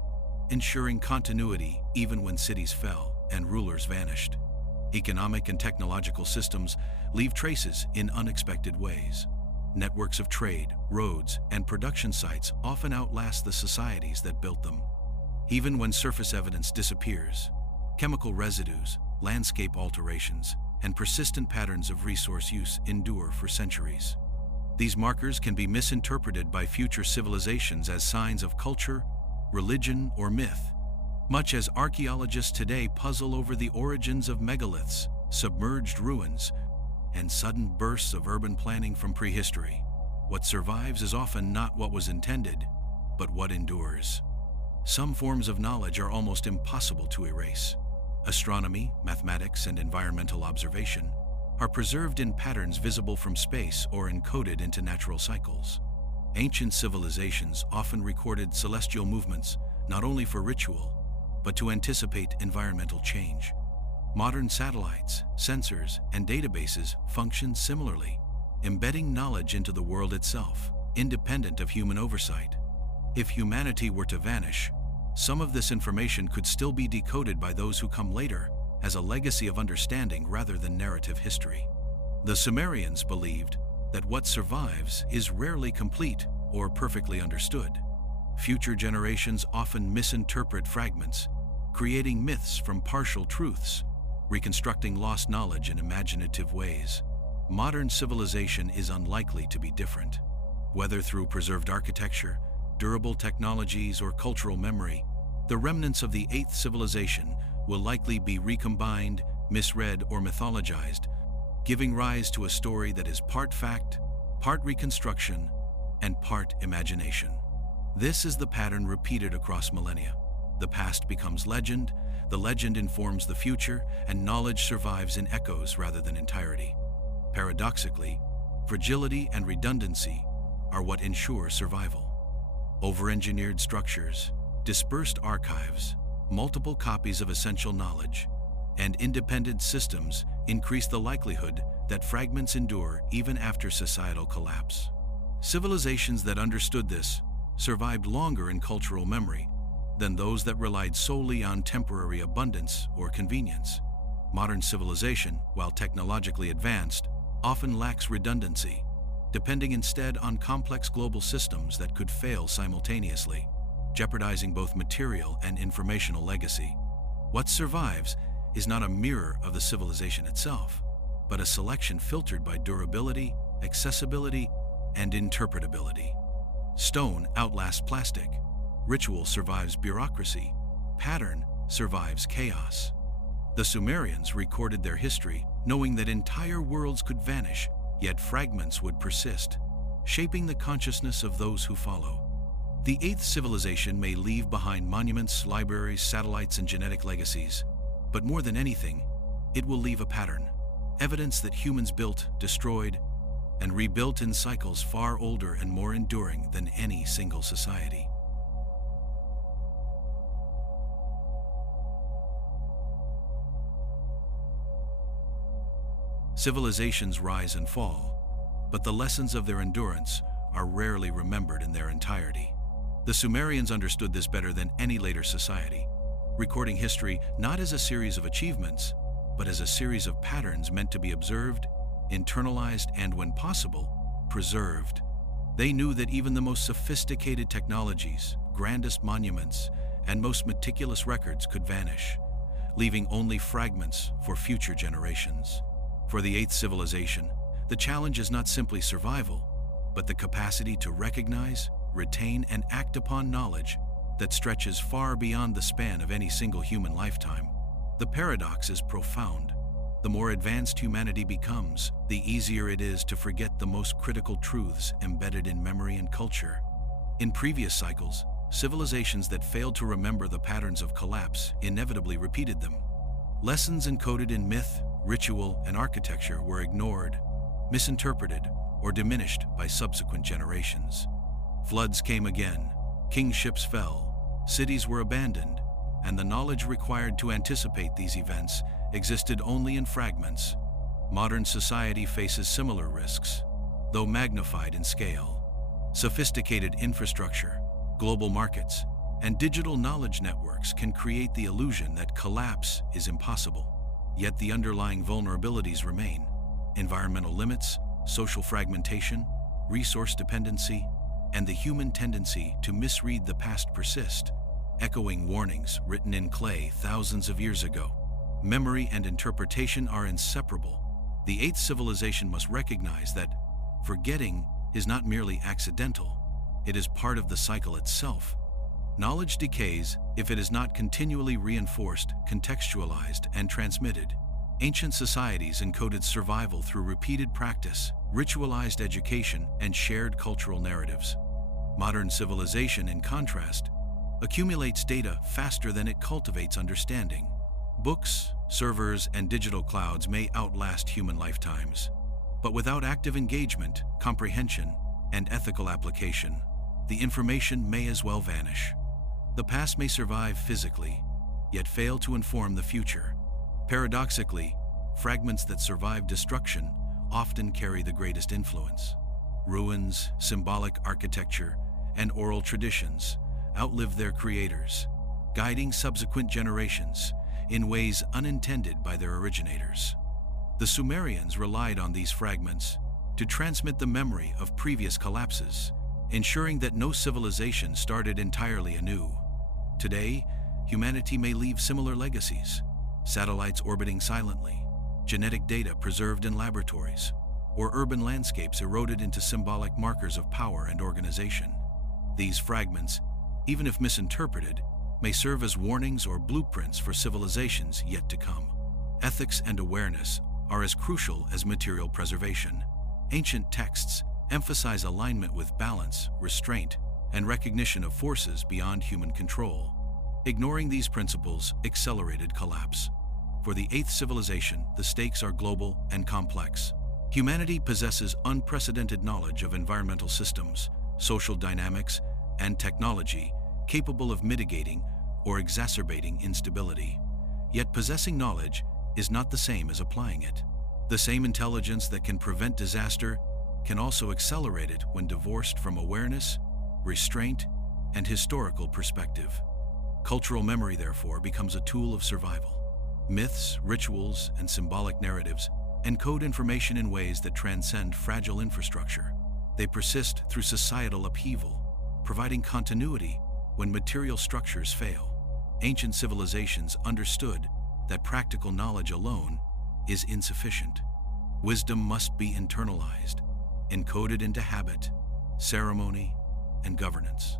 ensuring continuity even when cities fell and rulers vanished. Economic and technological systems leave traces in unexpected ways. Networks of trade, roads, and production sites often outlast the societies that built them. Even when surface evidence disappears, chemical residues, landscape alterations, and persistent patterns of resource use endure for centuries. These markers can be misinterpreted by future civilizations as signs of culture, religion, or myth, much as archaeologists today puzzle over the origins of megaliths, submerged ruins, and sudden bursts of urban planning from prehistory. What survives is often not what was intended, but what endures. Some forms of knowledge are almost impossible to erase. Astronomy, mathematics, and environmental observation are preserved in patterns visible from space or encoded into natural cycles. Ancient civilizations often recorded celestial movements not only for ritual, but to anticipate environmental change. Modern satellites, sensors, and databases function similarly, embedding knowledge into the world itself. independent of human oversight. If humanity were to vanish, some of this information could still be decoded by those who come later as a legacy of understanding rather than narrative history. The Sumerians believed that what survives is rarely complete or perfectly understood. Future generations often misinterpret fragments, creating myths from partial truths, reconstructing lost knowledge in imaginative ways. Modern civilization is unlikely to be different. Whether through preserved architecture, durable technologies, or cultural memory, the remnants of the 8th civilization will likely be recombined, misread, or mythologized, giving rise to a story that is part fact, part reconstruction, and part imagination. This is the pattern repeated across millennia. The past becomes legend, the legend informs the future, and knowledge survives in echoes rather than entirety. Paradoxically, fragility and redundancy are what ensure survival. Over-engineered structures, dispersed archives, multiple copies of essential knowledge, and independent systems increase the likelihood that fragments endure even after societal collapse. Civilizations that understood this survived longer in cultural memory than those that relied solely on temporary abundance or convenience. Modern civilization, while technologically advanced, often lacks redundancy, depending instead on complex global systems that could fail simultaneously, jeopardizing both material and informational legacy. What survives is not a mirror of the civilization itself, but a selection filtered by durability, accessibility, and interpretability. Stone outlasts plastic, ritual survives bureaucracy, pattern survives chaos. The Sumerians recorded their history knowing that entire worlds could vanish, yet fragments would persist, shaping the consciousness of those who follow. The 8th civilization may leave behind monuments, libraries, satellites, and genetic legacies, but more than anything, it will leave a pattern, evidence that humans built, destroyed, and rebuilt in cycles far older and more enduring than any single society. Civilizations rise and fall, but the lessons of their endurance are rarely remembered in their entirety. The Sumerians understood this better than any later society, recording history not as a series of achievements, but as a series of patterns meant to be observed, internalized, and, when possible, preserved. They knew that even the most sophisticated technologies, grandest monuments, and most meticulous records could vanish, leaving only fragments for future generations. For the 8th civilization, the challenge is not simply survival, but the capacity to recognize, retain, and act upon knowledge that stretches far beyond the span of any single human lifetime. The paradox is profound. The more advanced humanity becomes, the easier it is to forget the most critical truths embedded in memory and culture. In previous cycles, civilizations that failed to remember the patterns of collapse inevitably repeated them. Lessons encoded in myth, ritual, and architecture were ignored, misinterpreted, or diminished by subsequent generations. Floods came again, kingships fell, cities were abandoned, and the knowledge required to anticipate these events existed only in fragments. Modern society faces similar risks, though magnified in scale. Sophisticated infrastructure, global markets, and digital knowledge networks can create the illusion that collapse is impossible. Yet the underlying vulnerabilities remain. Environmental limits, social fragmentation, resource dependency, and the human tendency to misread the past persist, echoing warnings written in clay thousands of years ago. Memory and interpretation are inseparable. The 8th civilization must recognize that forgetting is not merely accidental, it is part of the cycle itself. Knowledge decays if it is not continually reinforced, contextualized, and transmitted. Ancient societies encoded survival through repeated practice, ritualized education, and shared cultural narratives. Modern civilization, in contrast, accumulates data faster than it cultivates understanding. Books, servers, and digital clouds may outlast human lifetimes, but without active engagement, comprehension, and ethical application, the information may as well vanish. The past may survive physically, yet fail to inform the future. Paradoxically, fragments that survive destruction often carry the greatest influence. Ruins, symbolic architecture, and oral traditions outlive their creators, guiding subsequent generations in ways unintended by their originators. The Sumerians relied on these fragments to transmit the memory of previous collapses, ensuring that no civilization started entirely anew. Today, humanity may leave similar legacies: satellites orbiting silently, genetic data preserved in laboratories, or urban landscapes eroded into symbolic markers of power and organization. These fragments, even if misinterpreted, may serve as warnings or blueprints for civilizations yet to come. Ethics and awareness are as crucial as material preservation. Ancient texts emphasize alignment with balance, restraint, and recognition of forces beyond human control. Ignoring these principles accelerated collapse. For the eighth civilization, the stakes are global and complex. Humanity possesses unprecedented knowledge of environmental systems, social dynamics, and technology capable of mitigating or exacerbating instability. Yet possessing knowledge is not the same as applying it. The same intelligence that can prevent disaster can also accelerate it when divorced from awareness, restraint, and historical perspective. Cultural memory, therefore, becomes a tool of survival. Myths, rituals, and symbolic narratives encode information in ways that transcend fragile infrastructure. They persist through societal upheaval, providing continuity when material structures fail. Ancient civilizations understood that practical knowledge alone is insufficient. Wisdom must be internalized, encoded into habit, ceremony, and governance.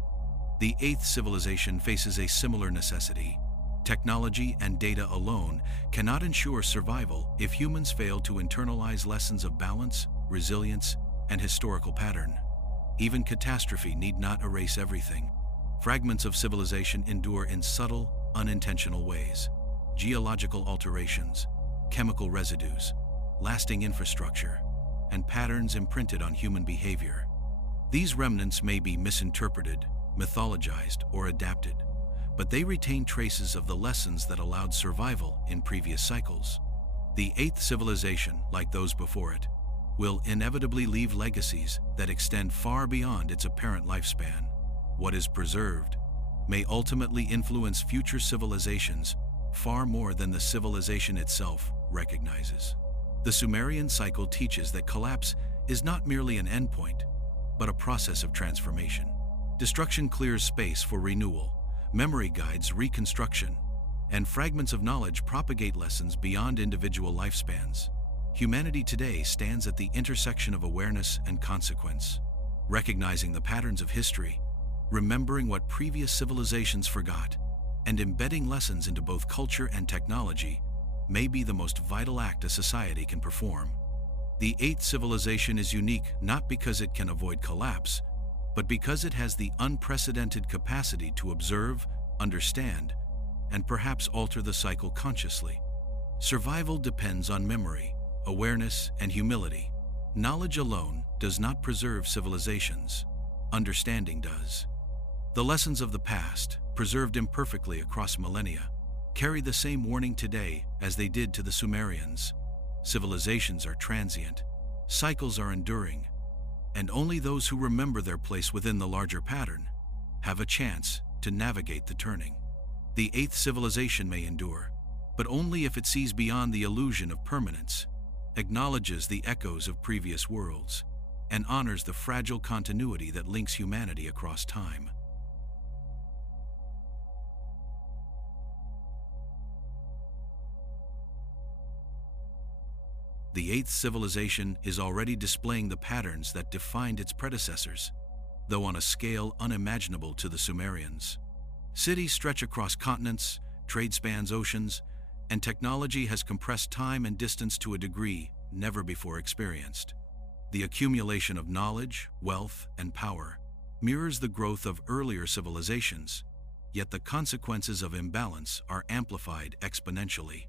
The eighth civilization faces a similar necessity. Technology and data alone cannot ensure survival if humans fail to internalize lessons of balance, resilience, and historical pattern. Even catastrophe need not erase everything. Fragments of civilization endure in subtle, unintentional ways. Geological alterations, chemical residues, lasting infrastructure, and patterns imprinted on human behavior. These remnants may be misinterpreted, mythologized, or adapted, but they retain traces of the lessons that allowed survival in previous cycles. The eighth civilization, like those before it, will inevitably leave legacies that extend far beyond its apparent lifespan. What is preserved may ultimately influence future civilizations far more than the civilization itself recognizes. The Sumerian cycle teaches that collapse is not merely an endpoint, but a process of transformation. Destruction clears space for renewal, memory guides reconstruction, and fragments of knowledge propagate lessons beyond individual lifespans. Humanity today stands at the intersection of awareness and consequence. Recognizing the patterns of history, remembering what previous civilizations forgot, and embedding lessons into both culture and technology may be the most vital act a society can perform. The eighth civilization is unique not because it can avoid collapse, but because it has the unprecedented capacity to observe, understand, and perhaps alter the cycle consciously. Survival depends on memory, awareness, and humility. Knowledge alone does not preserve civilizations. Understanding does. The lessons of the past, preserved imperfectly across millennia, carry the same warning today as they did to the Sumerians. Civilizations are transient, cycles are enduring, and only those who remember their place within the larger pattern have a chance to navigate the turning. The eighth civilization may endure, but only if it sees beyond the illusion of permanence, acknowledges the echoes of previous worlds, and honors the fragile continuity that links humanity across time. The eighth civilization is already displaying the patterns that defined its predecessors, though on a scale unimaginable to the Sumerians. Cities stretch across continents, trade spans oceans, and technology has compressed time and distance to a degree never before experienced. The accumulation of knowledge, wealth, and power mirrors the growth of earlier civilizations, yet the consequences of imbalance are amplified exponentially.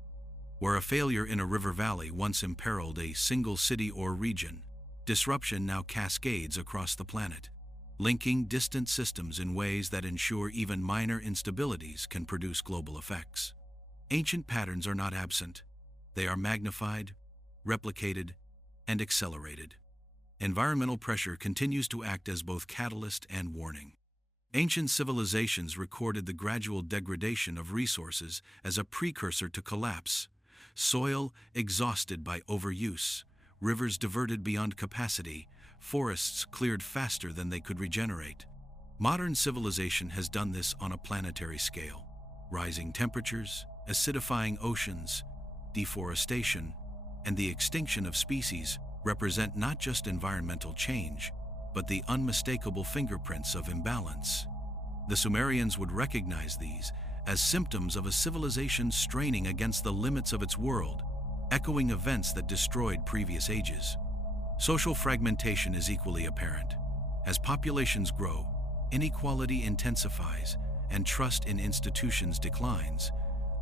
Where a failure in a river valley once imperiled a single city or region, disruption now cascades across the planet, linking distant systems in ways that ensure even minor instabilities can produce global effects. Ancient patterns are not absent. They are magnified, replicated, and accelerated. Environmental pressure continues to act as both catalyst and warning. Ancient civilizations recorded the gradual degradation of resources as a precursor to collapse. Soil exhausted by overuse, rivers diverted beyond capacity, forests cleared faster than they could regenerate. Modern civilization has done this on a planetary scale. Rising temperatures, acidifying oceans, deforestation, and the extinction of species represent not just environmental change, but the unmistakable fingerprints of imbalance. The Sumerians would recognize these as symptoms of a civilization straining against the limits of its world, echoing events that destroyed previous ages. Social fragmentation is equally apparent. As populations grow, inequality intensifies, and trust in institutions declines.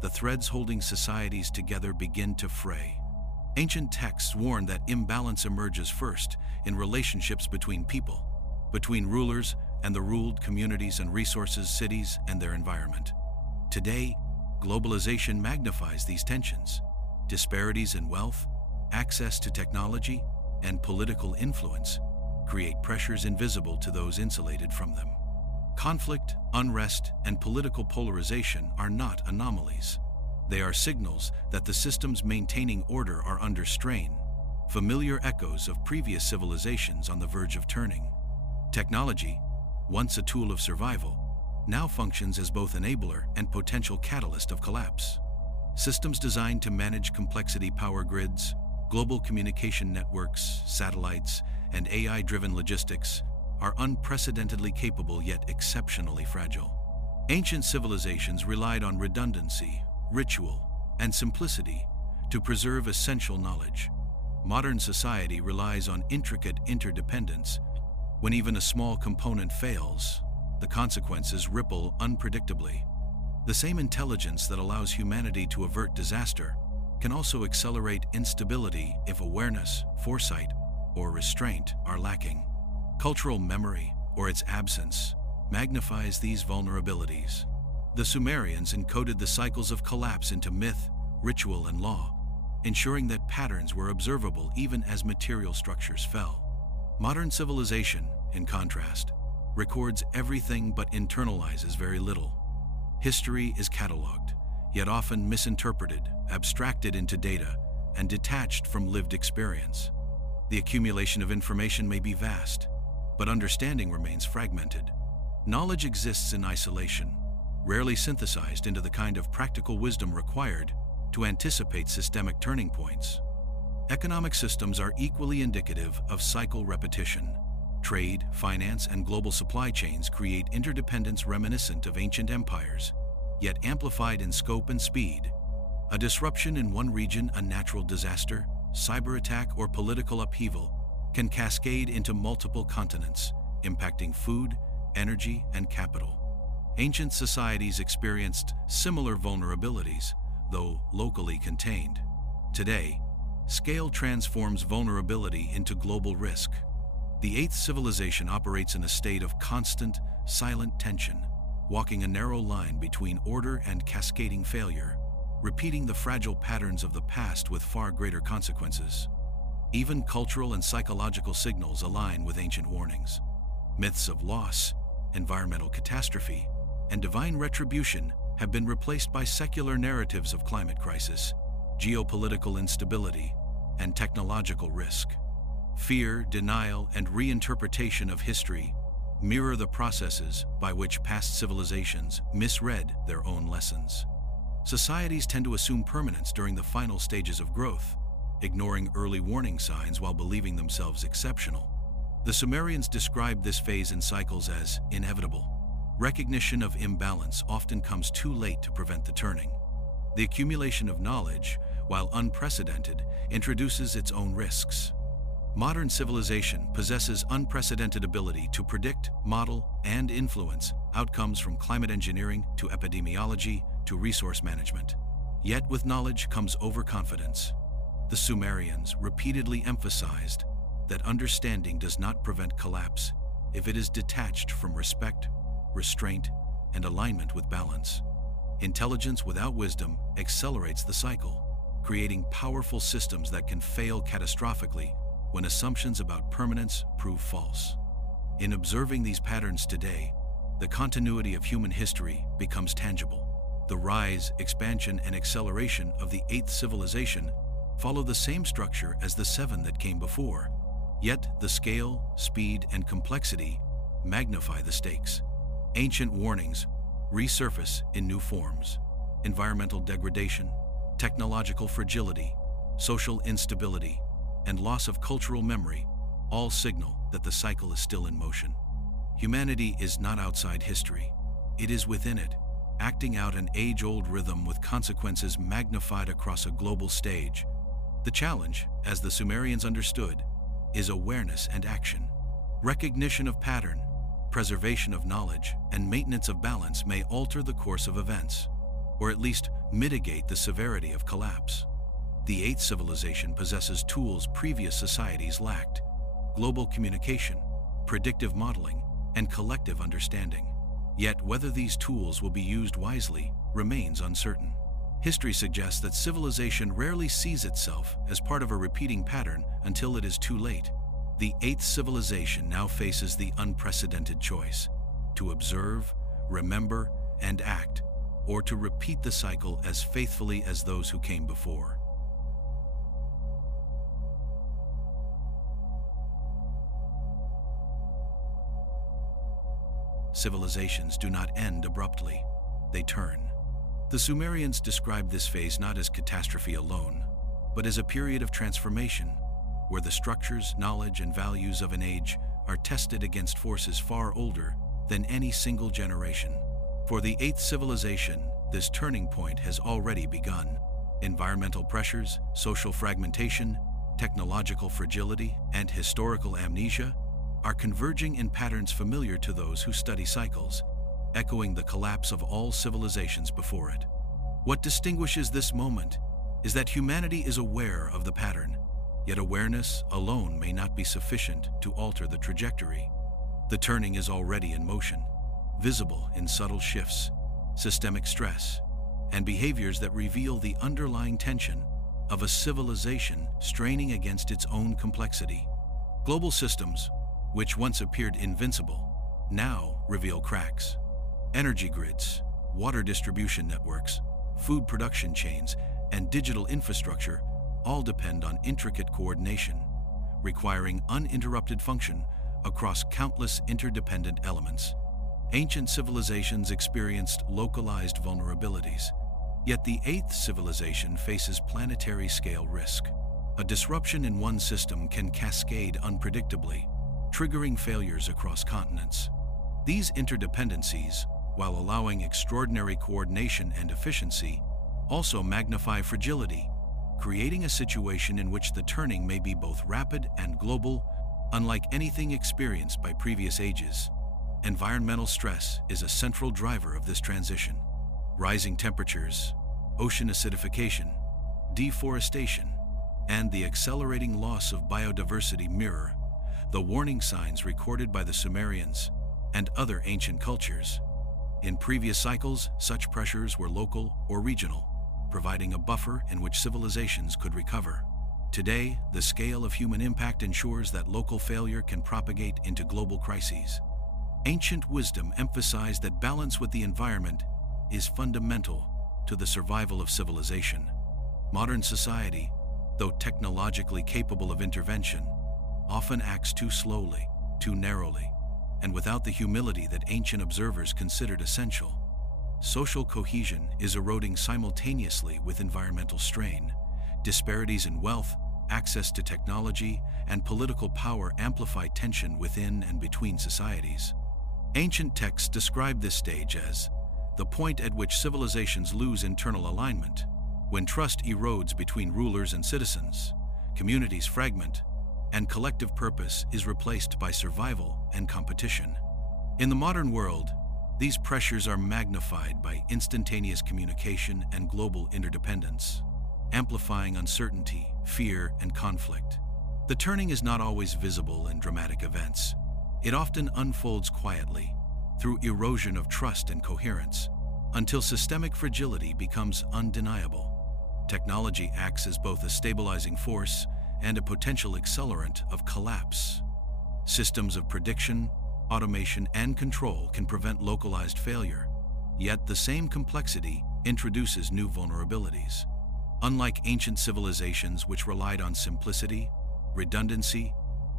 The threads holding societies together begin to fray. Ancient texts warn that imbalance emerges first in relationships between people, between rulers and the ruled, communities and resources, cities and their environment. Today, globalization magnifies these tensions. Disparities in wealth, access to technology, and political influence create pressures invisible to those insulated from them. Conflict, unrest, and political polarization are not anomalies. They are signals that the systems maintaining order are under strain, familiar echoes of previous civilizations on the verge of turning. Technology, once a tool of survival, now functions as both enabler and potential catalyst of collapse. Systems designed to manage complexity power grids, global communication networks, satellites, and AI-driven logistics are unprecedentedly capable yet exceptionally fragile. Ancient civilizations relied on redundancy, ritual, and simplicity to preserve essential knowledge. Modern society relies on intricate interdependence. When even a small component fails, the consequences ripple unpredictably. The same intelligence that allows humanity to avert disaster can also accelerate instability if awareness, foresight, or restraint are lacking. Cultural memory, or its absence, magnifies these vulnerabilities. The Sumerians encoded the cycles of collapse into myth, ritual, and law, ensuring that patterns were observable even as material structures fell. Modern civilization, in contrast, records everything but internalizes very little. History is cataloged, yet often misinterpreted, abstracted into data, and detached from lived experience. The accumulation of information may be vast, but understanding remains fragmented. Knowledge exists in isolation, rarely synthesized into the kind of practical wisdom required to anticipate systemic turning points. Economic systems are equally indicative of cycle repetition. Trade, finance, and global supply chains create interdependence reminiscent of ancient empires, yet amplified in scope and speed. A disruption in one region, a natural disaster, cyber attack, or political upheaval can cascade into multiple continents, impacting food, energy, and capital. Ancient societies experienced similar vulnerabilities, though locally contained. Today, scale transforms vulnerability into global risk. The eighth civilization operates in a state of constant, silent tension, walking a narrow line between order and cascading failure, repeating the fragile patterns of the past with far greater consequences. Even cultural and psychological signals align with ancient warnings. Myths of loss, environmental catastrophe, and divine retribution have been replaced by secular narratives of climate crisis, geopolitical instability, and technological risk. Fear, denial, and reinterpretation of history mirror the processes by which past civilizations misread their own lessons. Societies tend to assume permanence during the final stages of growth, ignoring early warning signs while believing themselves exceptional. The Sumerians described this phase in cycles as inevitable. Recognition of imbalance often comes too late to prevent the turning. The accumulation of knowledge, while unprecedented, introduces its own risks. Modern civilization possesses unprecedented ability to predict, model, and influence outcomes from climate engineering to epidemiology to resource management. Yet with knowledge comes overconfidence. The Sumerians repeatedly emphasized that understanding does not prevent collapse if it is detached from respect, restraint, and alignment with balance. Intelligence without wisdom accelerates the cycle, creating powerful systems that can fail catastrophically when assumptions about permanence prove false. In observing these patterns today, the continuity of human history becomes tangible. The rise, expansion, and acceleration of the 8th civilization follow the same structure as the 7 that came before. Yet the scale, speed, and complexity magnify the stakes. Ancient warnings resurface in new forms. Environmental degradation, technological fragility, social instability, and loss of cultural memory all signal that the cycle is still in motion. Humanity is not outside history. It is within it, acting out an age-old rhythm with consequences magnified across a global stage. The challenge, as the Sumerians understood, is awareness and action. Recognition of pattern, preservation of knowledge, and maintenance of balance may alter the course of events, or at least mitigate the severity of collapse. The 8th civilization possesses tools previous societies lacked: global communication, predictive modeling, and collective understanding. Yet whether these tools will be used wisely remains uncertain. History suggests that civilization rarely sees itself as part of a repeating pattern until it is too late. The 8th civilization now faces the unprecedented choice: to observe, remember, and act, or to repeat the cycle as faithfully as those who came before. Civilizations do not end abruptly, they turn. The Sumerians described this phase not as catastrophe alone, but as a period of transformation, where the structures, knowledge, and values of an age are tested against forces far older than any single generation. For the 8th civilization, this turning point has already begun. Environmental pressures, social fragmentation, technological fragility, and historical amnesia are converging in patterns familiar to those who study cycles, echoing the collapse of all civilizations before it. What distinguishes this moment is that humanity is aware of the pattern, yet awareness alone may not be sufficient to alter the trajectory. The turning is already in motion, visible in subtle shifts, systemic stress, and behaviors that reveal the underlying tension of a civilization straining against its own complexity. Global systems, which once appeared invincible, now reveal cracks. Energy grids, water distribution networks, food production chains, and digital infrastructure all depend on intricate coordination, requiring uninterrupted function across countless interdependent elements. Ancient civilizations experienced localized vulnerabilities, yet the 8th civilization faces planetary-scale risk. A disruption in one system can cascade unpredictably, triggering failures across continents. These interdependencies, while allowing extraordinary coordination and efficiency, also magnify fragility, creating a situation in which the turning may be both rapid and global, unlike anything experienced by previous ages. Environmental stress is a central driver of this transition. Rising temperatures, ocean acidification, deforestation, and the accelerating loss of biodiversity mirror the warning signs recorded by the Sumerians and other ancient cultures. In previous cycles, such pressures were local or regional, providing a buffer in which civilizations could recover. Today, the scale of human impact ensures that local failure can propagate into global crises. Ancient wisdom emphasized that balance with the environment is fundamental to the survival of civilization. Modern society, though technologically capable of intervention, often acts too slowly, too narrowly, and without the humility that ancient observers considered essential. Social cohesion is eroding simultaneously with environmental strain. Disparities in wealth, access to technology, and political power amplify tension within and between societies. Ancient texts describe this stage as the point at which civilizations lose internal alignment, when trust erodes between rulers and citizens, communities fragment, and collective purpose is replaced by survival and competition. In the modern world, these pressures are magnified by instantaneous communication and global interdependence, amplifying uncertainty, fear, and conflict. The turning is not always visible in dramatic events. It often unfolds quietly, through erosion of trust and coherence, until systemic fragility becomes undeniable. Technology acts as both a stabilizing force and a potential accelerant of collapse. Systems of prediction, automation, and control can prevent localized failure, yet the same complexity introduces new vulnerabilities. Unlike ancient civilizations which relied on simplicity, redundancy,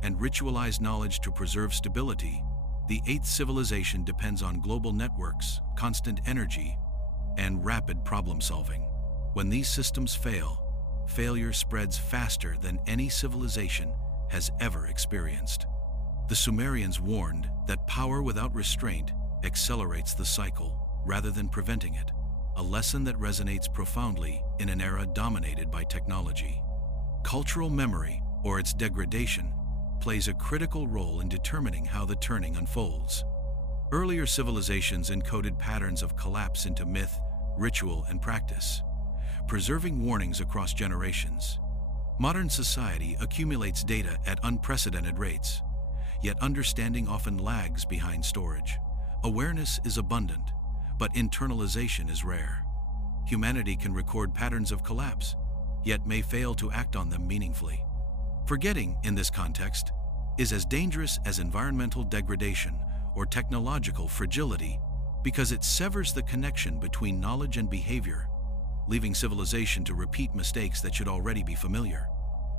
and ritualized knowledge to preserve stability, the eighth civilization depends on global networks, constant energy, and rapid problem-solving. When these systems fail, failure spreads faster than any civilization has ever experienced. The Sumerians warned that power without restraint accelerates the cycle rather than preventing it, a lesson that resonates profoundly in an era dominated by technology. Cultural memory, or its degradation, plays a critical role in determining how the turning unfolds. Earlier civilizations encoded patterns of collapse into myth, ritual, and practice, preserving warnings across generations. Modern society accumulates data at unprecedented rates, yet understanding often lags behind storage. Awareness is abundant, but internalization is rare. Humanity can record patterns of collapse, yet may fail to act on them meaningfully. Forgetting, in this context, is as dangerous as environmental degradation or technological fragility because it severs the connection between knowledge and behavior, leaving civilization to repeat mistakes that should already be familiar.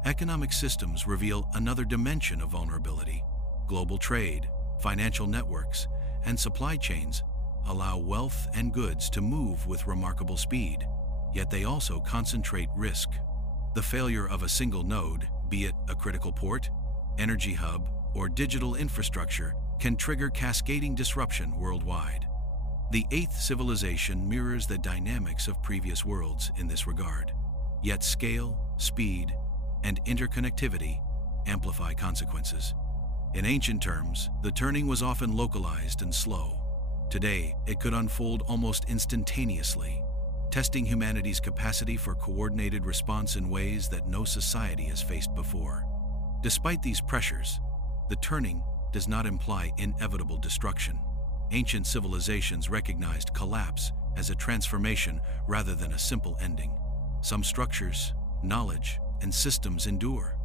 Economic systems reveal another dimension of vulnerability. Global trade, financial networks, and supply chains allow wealth and goods to move with remarkable speed, yet they also concentrate risk. The failure of a single node, be it a critical port, energy hub, or digital infrastructure, can trigger cascading disruption worldwide. The eighth civilization mirrors the dynamics of previous worlds in this regard, yet scale, speed, and interconnectivity amplify consequences. In ancient terms, the turning was often localized and slow. Today, it could unfold almost instantaneously, testing humanity's capacity for coordinated response in ways that no society has faced before. Despite these pressures, the turning does not imply inevitable destruction. Ancient civilizations recognized collapse as a transformation rather than a simple ending. Some structures, knowledge, and systems endure,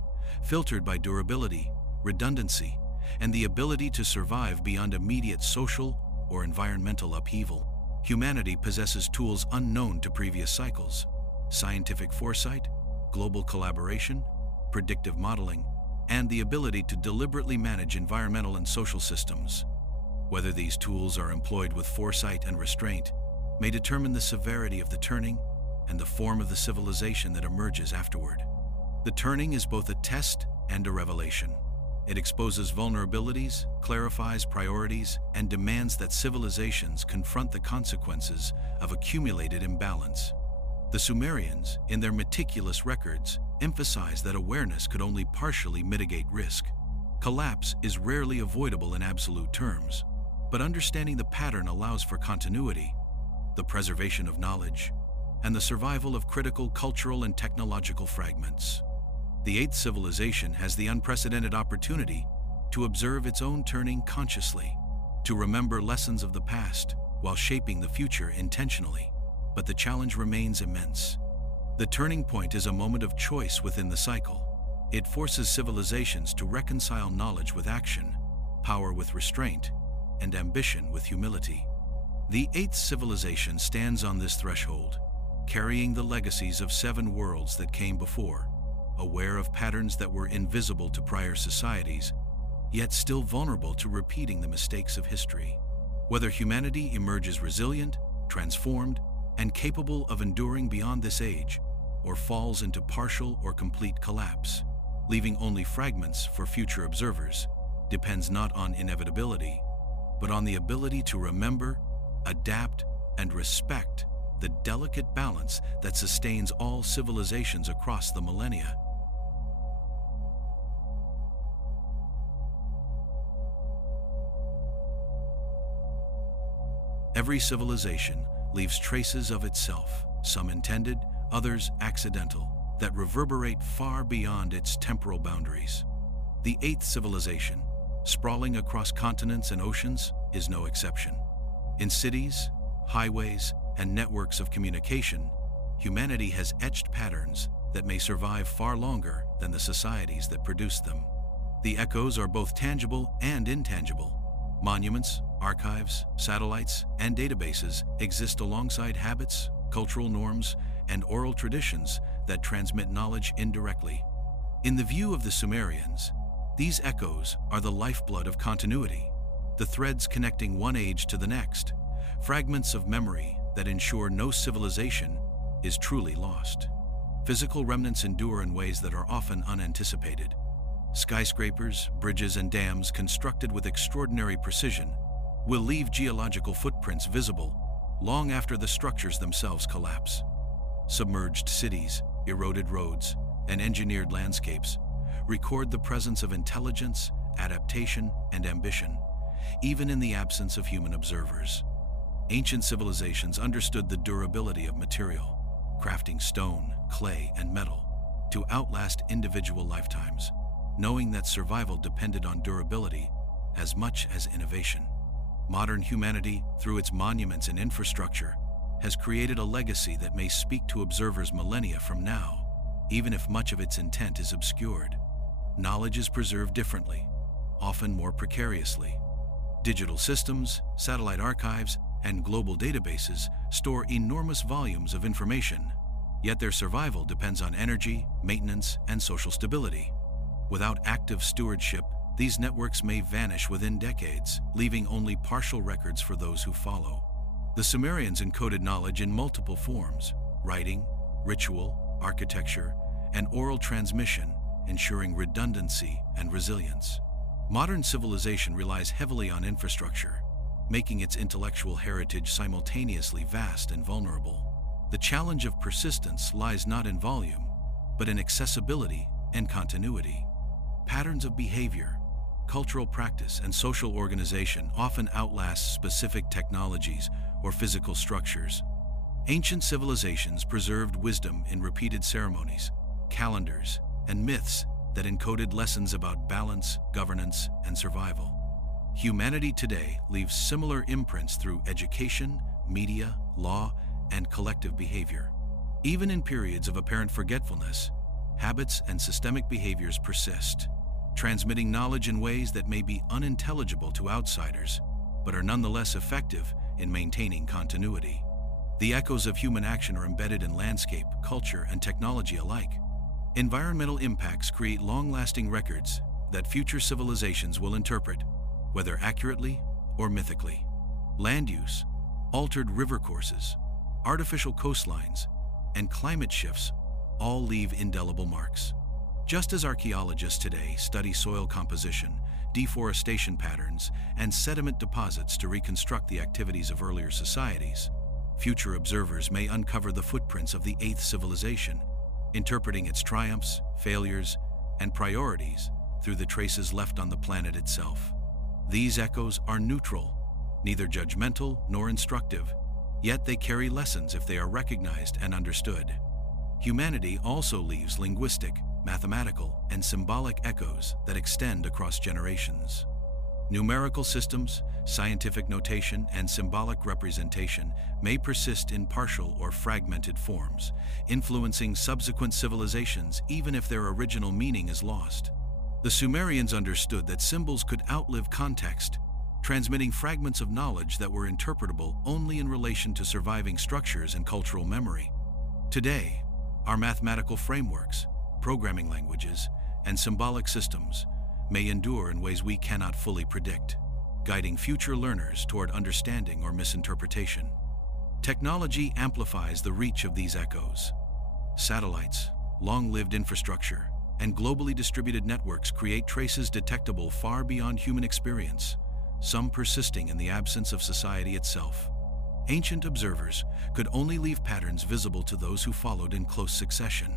filtered by durability, redundancy, and the ability to survive beyond immediate social or environmental upheaval. Humanity possesses tools unknown to previous cycles: scientific foresight, global collaboration, predictive modeling, and the ability to deliberately manage environmental and social systems. Whether these tools are employed with foresight and restraint may determine the severity of the turning and the form of the civilization that emerges afterward. The turning is both a test and a revelation. It exposes vulnerabilities, clarifies priorities, and demands that civilizations confront the consequences of accumulated imbalance. The Sumerians, in their meticulous records, emphasize that awareness could only partially mitigate risk. Collapse is rarely avoidable in absolute terms, but understanding the pattern allows for continuity, the preservation of knowledge, and the survival of critical cultural and technological fragments. The eighth civilization has the unprecedented opportunity to observe its own turning consciously, to remember lessons of the past while shaping the future intentionally. But the challenge remains immense. The turning point is a moment of choice within the cycle. It forces civilizations to reconcile knowledge with action, power with restraint, and ambition with humility. The eighth civilization stands on this threshold, carrying the legacies of 7 worlds that came before, aware of patterns that were invisible to prior societies, yet still vulnerable to repeating the mistakes of history. Whether humanity emerges resilient, transformed, and capable of enduring beyond this age, or falls into partial or complete collapse, leaving only fragments for future observers, depends not on inevitability, but on the ability to remember, adapt, and respect the delicate balance that sustains all civilizations across the millennia. Every civilization leaves traces of itself, some intended, others accidental, that reverberate far beyond its temporal boundaries. The eighth civilization, sprawling across continents and oceans, is no exception. In cities, highways, and networks of communication, humanity has etched patterns that may survive far longer than the societies that produced them. The echoes are both tangible and intangible. Monuments, archives, satellites, and databases exist alongside habits, cultural norms, and oral traditions that transmit knowledge indirectly. In the view of the Sumerians, these echoes are the lifeblood of continuity, the threads connecting one age to the next, fragments of memory that ensure no civilization is truly lost. Physical remnants endure in ways that are often unanticipated. Skyscrapers, bridges, and dams constructed with extraordinary precision will leave geological footprints visible long after the structures themselves collapse. Submerged cities, eroded roads, and engineered landscapes record the presence of intelligence, adaptation, and ambition, even in the absence of human observers. Ancient civilizations understood the durability of material, crafting stone, clay, and metal to outlast individual lifetimes, knowing that survival depended on durability as much as innovation. Modern humanity, through its monuments and infrastructure, has created a legacy that may speak to observers millennia from now, even if much of its intent is obscured. Knowledge is preserved differently, often more precariously. Digital systems, satellite archives, and global databases store enormous volumes of information, yet their survival depends on energy, maintenance, and social stability. Without active stewardship, these networks may vanish within decades, leaving only partial records for those who follow. The Sumerians encoded knowledge in multiple forms: writing, ritual, architecture, and oral transmission, ensuring redundancy and resilience. Modern civilization relies heavily on infrastructure, making its intellectual heritage simultaneously vast and vulnerable. The challenge of persistence lies not in volume, but in accessibility and continuity. Patterns of behavior, cultural practice, and social organization often outlast specific technologies or physical structures. Ancient civilizations preserved wisdom in repeated ceremonies, calendars, and myths that encoded lessons about balance, governance, and survival. Humanity today leaves similar imprints through education, media, law, and collective behavior. Even in periods of apparent forgetfulness, habits and systemic behaviors persist, transmitting knowledge in ways that may be unintelligible to outsiders, but are nonetheless effective in maintaining continuity. The echoes of human action are embedded in landscape, culture, and technology alike. Environmental impacts create long-lasting records that future civilizations will interpret, whether accurately or mythically. Land use, altered river courses, artificial coastlines, and climate shifts all leave indelible marks. Just as archaeologists today study soil composition, deforestation patterns, and sediment deposits to reconstruct the activities of earlier societies, future observers may uncover the footprints of the 8th civilization, interpreting its triumphs, failures, and priorities through the traces left on the planet itself. These echoes are neutral, neither judgmental nor instructive, yet they carry lessons if they are recognized and understood. Humanity also leaves linguistic, mathematical, and symbolic echoes that extend across generations. Numerical systems, scientific notation, and symbolic representation may persist in partial or fragmented forms, influencing subsequent civilizations even if their original meaning is lost. The Sumerians understood that symbols could outlive context, transmitting fragments of knowledge that were interpretable only in relation to surviving structures and cultural memory. Today, our mathematical frameworks, programming languages, and symbolic systems may endure in ways we cannot fully predict, guiding future learners toward understanding or misinterpretation. Technology amplifies the reach of these echoes. Satellites, long-lived infrastructure, and globally distributed networks create traces detectable far beyond human experience, some persisting in the absence of society itself. Ancient observers could only leave patterns visible to those who followed in close succession.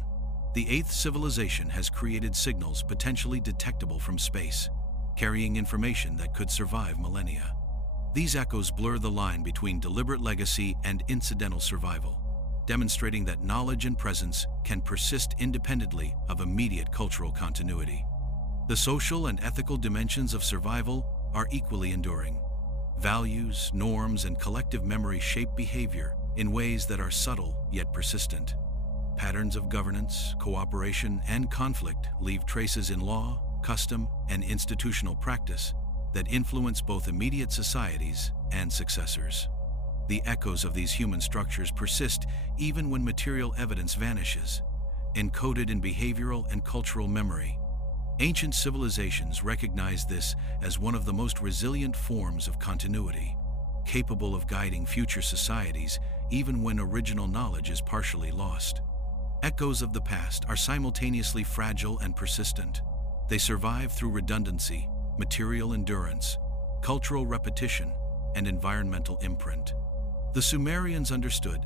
The 8th civilization has created signals potentially detectable from space, carrying information that could survive millennia. These echoes blur the line between deliberate legacy and incidental survival, demonstrating that knowledge and presence can persist independently of immediate cultural continuity. The social and ethical dimensions of survival are equally enduring. Values, norms, and collective memory shape behavior in ways that are subtle yet persistent. Patterns of governance, cooperation, and conflict leave traces in law, custom, and institutional practice that influence both immediate societies and successors. The echoes of these human structures persist even when material evidence vanishes, encoded in behavioral and cultural memory. Ancient civilizations recognize this as one of the most resilient forms of continuity, capable of guiding future societies even when original knowledge is partially lost. Echoes of the past are simultaneously fragile and persistent. They survive through redundancy, material endurance, cultural repetition, and environmental imprint. The Sumerians understood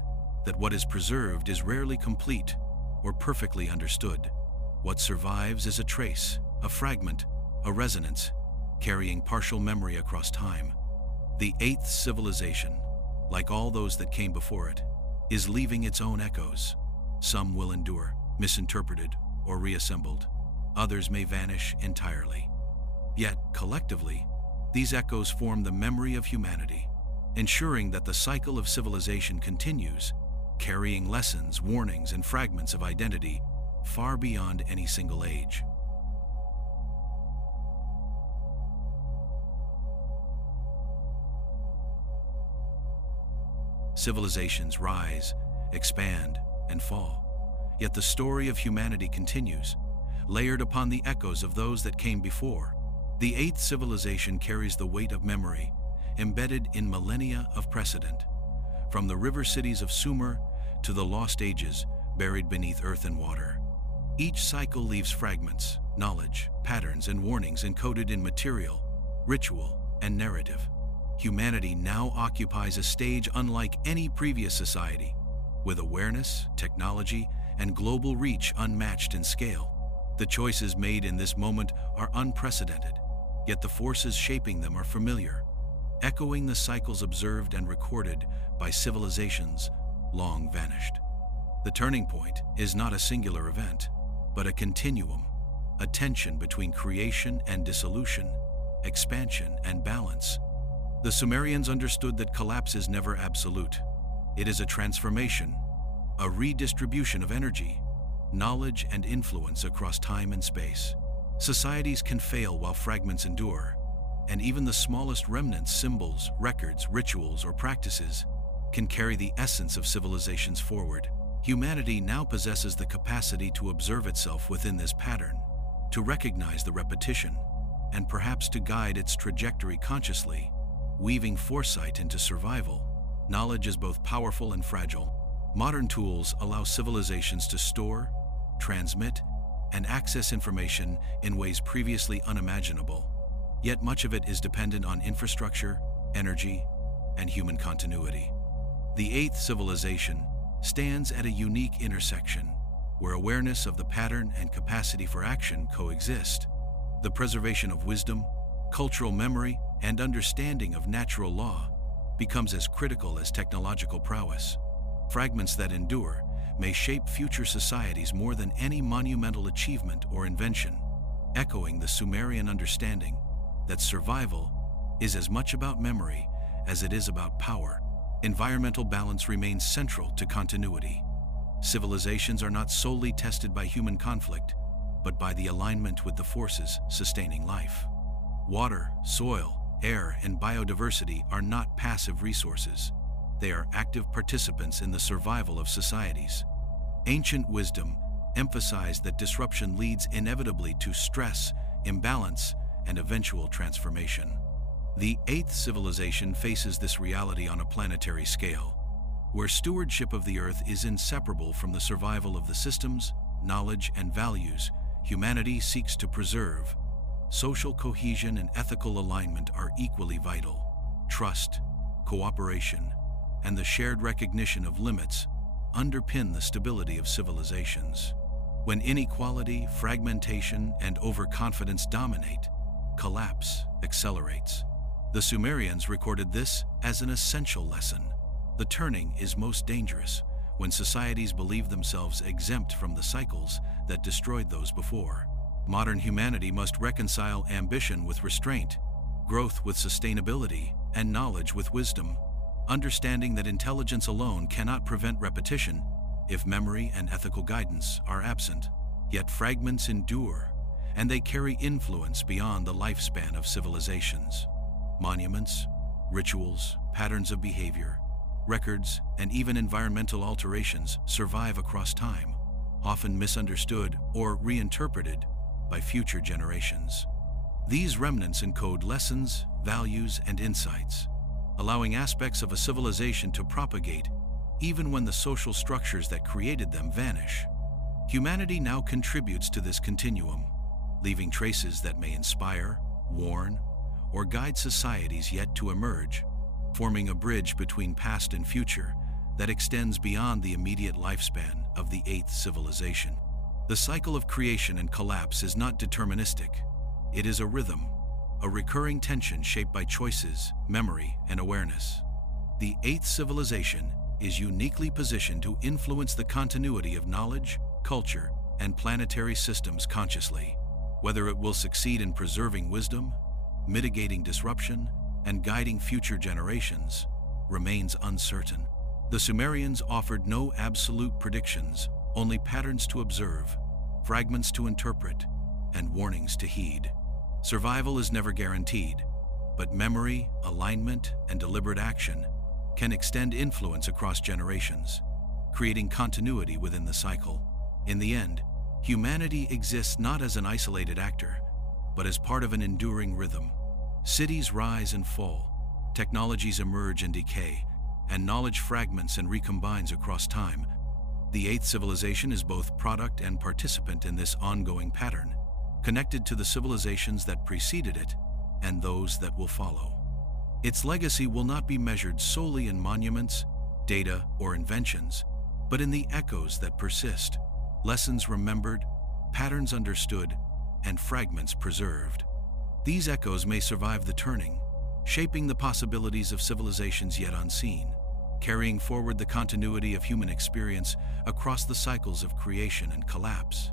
that what is preserved is rarely complete or perfectly understood. What survives is a trace, a fragment, a resonance, carrying partial memory across time. The eighth civilization, like all those that came before it, is leaving its own echoes. Some will endure, misinterpreted, or reassembled. Others may vanish entirely. Yet, collectively, these echoes form the memory of humanity, ensuring that the cycle of civilization continues, carrying lessons, warnings, and fragments of identity far beyond any single age. Civilizations rise, expand, and fall. Yet the story of humanity continues, layered upon the echoes of those that came before. The eighth civilization carries the weight of memory, embedded in millennia of precedent. From the river cities of Sumer to the lost ages buried beneath earth and water. Each cycle leaves fragments, knowledge, patterns, and warnings encoded in material, ritual, and narrative. Humanity now occupies a stage unlike any previous society, with awareness, technology, and global reach unmatched in scale. The choices made in this moment are unprecedented, yet the forces shaping them are familiar, echoing the cycles observed and recorded by civilizations long vanished. The turning point is not a singular event, but a continuum, a tension between creation and dissolution, expansion and balance. The Sumerians understood that collapse is never absolute. It is a transformation, a redistribution of energy, knowledge, and influence across time and space. Societies can fail while fragments endure, and even the smallest remnants, symbols, records, rituals, or practices can carry the essence of civilizations forward. Humanity now possesses the capacity to observe itself within this pattern, to recognize the repetition, and perhaps to guide its trajectory consciously, weaving foresight into survival. Knowledge is both powerful and fragile. Modern tools allow civilizations to store, transmit, and access information in ways previously unimaginable. Yet much of it is dependent on infrastructure, energy, and human continuity. The eighth civilization stands at a unique intersection, where awareness of the pattern and capacity for action coexist. The preservation of wisdom, cultural memory, and understanding of natural law becomes as critical as technological prowess. Fragments that endure may shape future societies more than any monumental achievement or invention, echoing the Sumerian understanding that survival is as much about memory as it is about power. Environmental balance remains central to continuity. Civilizations are not solely tested by human conflict, but by the alignment with the forces sustaining life. Water, soil, air, and biodiversity are not passive resources. They are active participants in the survival of societies. Ancient wisdom emphasized that disruption leads inevitably to stress, imbalance, and eventual transformation. The eighth civilization faces this reality on a planetary scale, where stewardship of the Earth is inseparable from the survival of the systems, knowledge, and values humanity seeks to preserve. Social cohesion and ethical alignment are equally vital. Trust, cooperation, and the shared recognition of limits underpin the stability of civilizations. When inequality, fragmentation, and overconfidence dominate, collapse accelerates. The Sumerians recorded this as an essential lesson. The turning is most dangerous when societies believe themselves exempt from the cycles that destroyed those before. Modern humanity must reconcile ambition with restraint, growth with sustainability, and knowledge with wisdom. Understanding that intelligence alone cannot prevent repetition, if memory and ethical guidance are absent. Yet fragments endure, and they carry influence beyond the lifespan of civilizations. Monuments, rituals, patterns of behavior, records, and even environmental alterations survive across time, often misunderstood or reinterpreted by future generations. These remnants encode lessons, values, and insights, allowing aspects of a civilization to propagate even when the social structures that created them vanish. Humanity now contributes to this continuum, leaving traces that may inspire, warn, or guide societies yet to emerge, forming a bridge between past and future that extends beyond the immediate lifespan of the eighth civilization. The cycle of creation and collapse is not deterministic. It is a rhythm, a recurring tension shaped by choices, memory, and awareness. The eighth civilization is uniquely positioned to influence the continuity of knowledge, culture, and planetary systems consciously. Whether it will succeed in preserving wisdom, mitigating disruption, and guiding future generations remains uncertain. The Sumerians offered no absolute predictions, only patterns to observe, fragments to interpret, and warnings to heed. Survival is never guaranteed, but memory, alignment, and deliberate action can extend influence across generations, creating continuity within the cycle. In the end, humanity exists not as an isolated actor, but as part of an enduring rhythm. Cities rise and fall, technologies emerge and decay, and knowledge fragments and recombines across time. The eighth civilization is both product and participant in this ongoing pattern, connected to the civilizations that preceded it and those that will follow. Its legacy will not be measured solely in monuments, data, or inventions, but in the echoes that persist, lessons remembered, patterns understood, and fragments preserved. These echoes may survive the turning, shaping the possibilities of civilizations yet unseen, carrying forward the continuity of human experience across the cycles of creation and collapse.